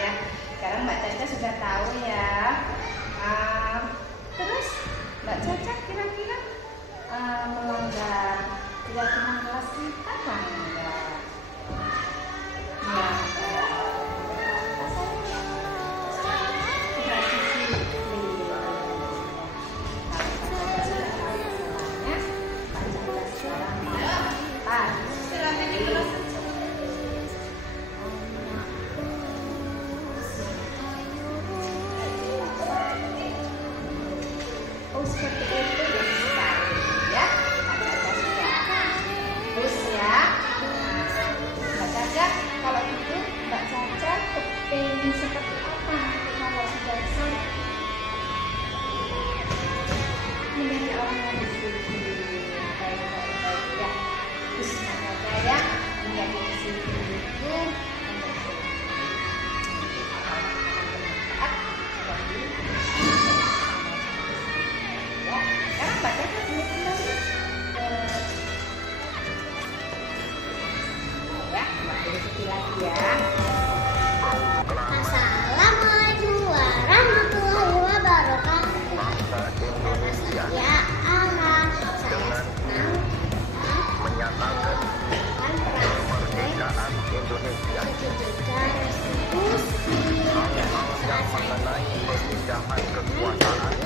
ya. Sekarang Mbak Caca sudah tahu ya. Terus Mbak Caca kira-kira melanggar keyakinan kelas kita kan enggak? Oh seperti itu ya. Terus ya, Mbak Caca kalau itu Mbak Caca kepingin seperti apa kalau sudah selesai menjadi orang yang disiplin, baik ya. Terus Mbak Caca ya menjadi disiplin itu Assalamualaikum warahmatullahi wabarakatuh. Nama saya Ala. Saya senang menyatakan kemerdekaan Indonesia menunjukkan restitusi yang mengenai pemindahan kekuasaan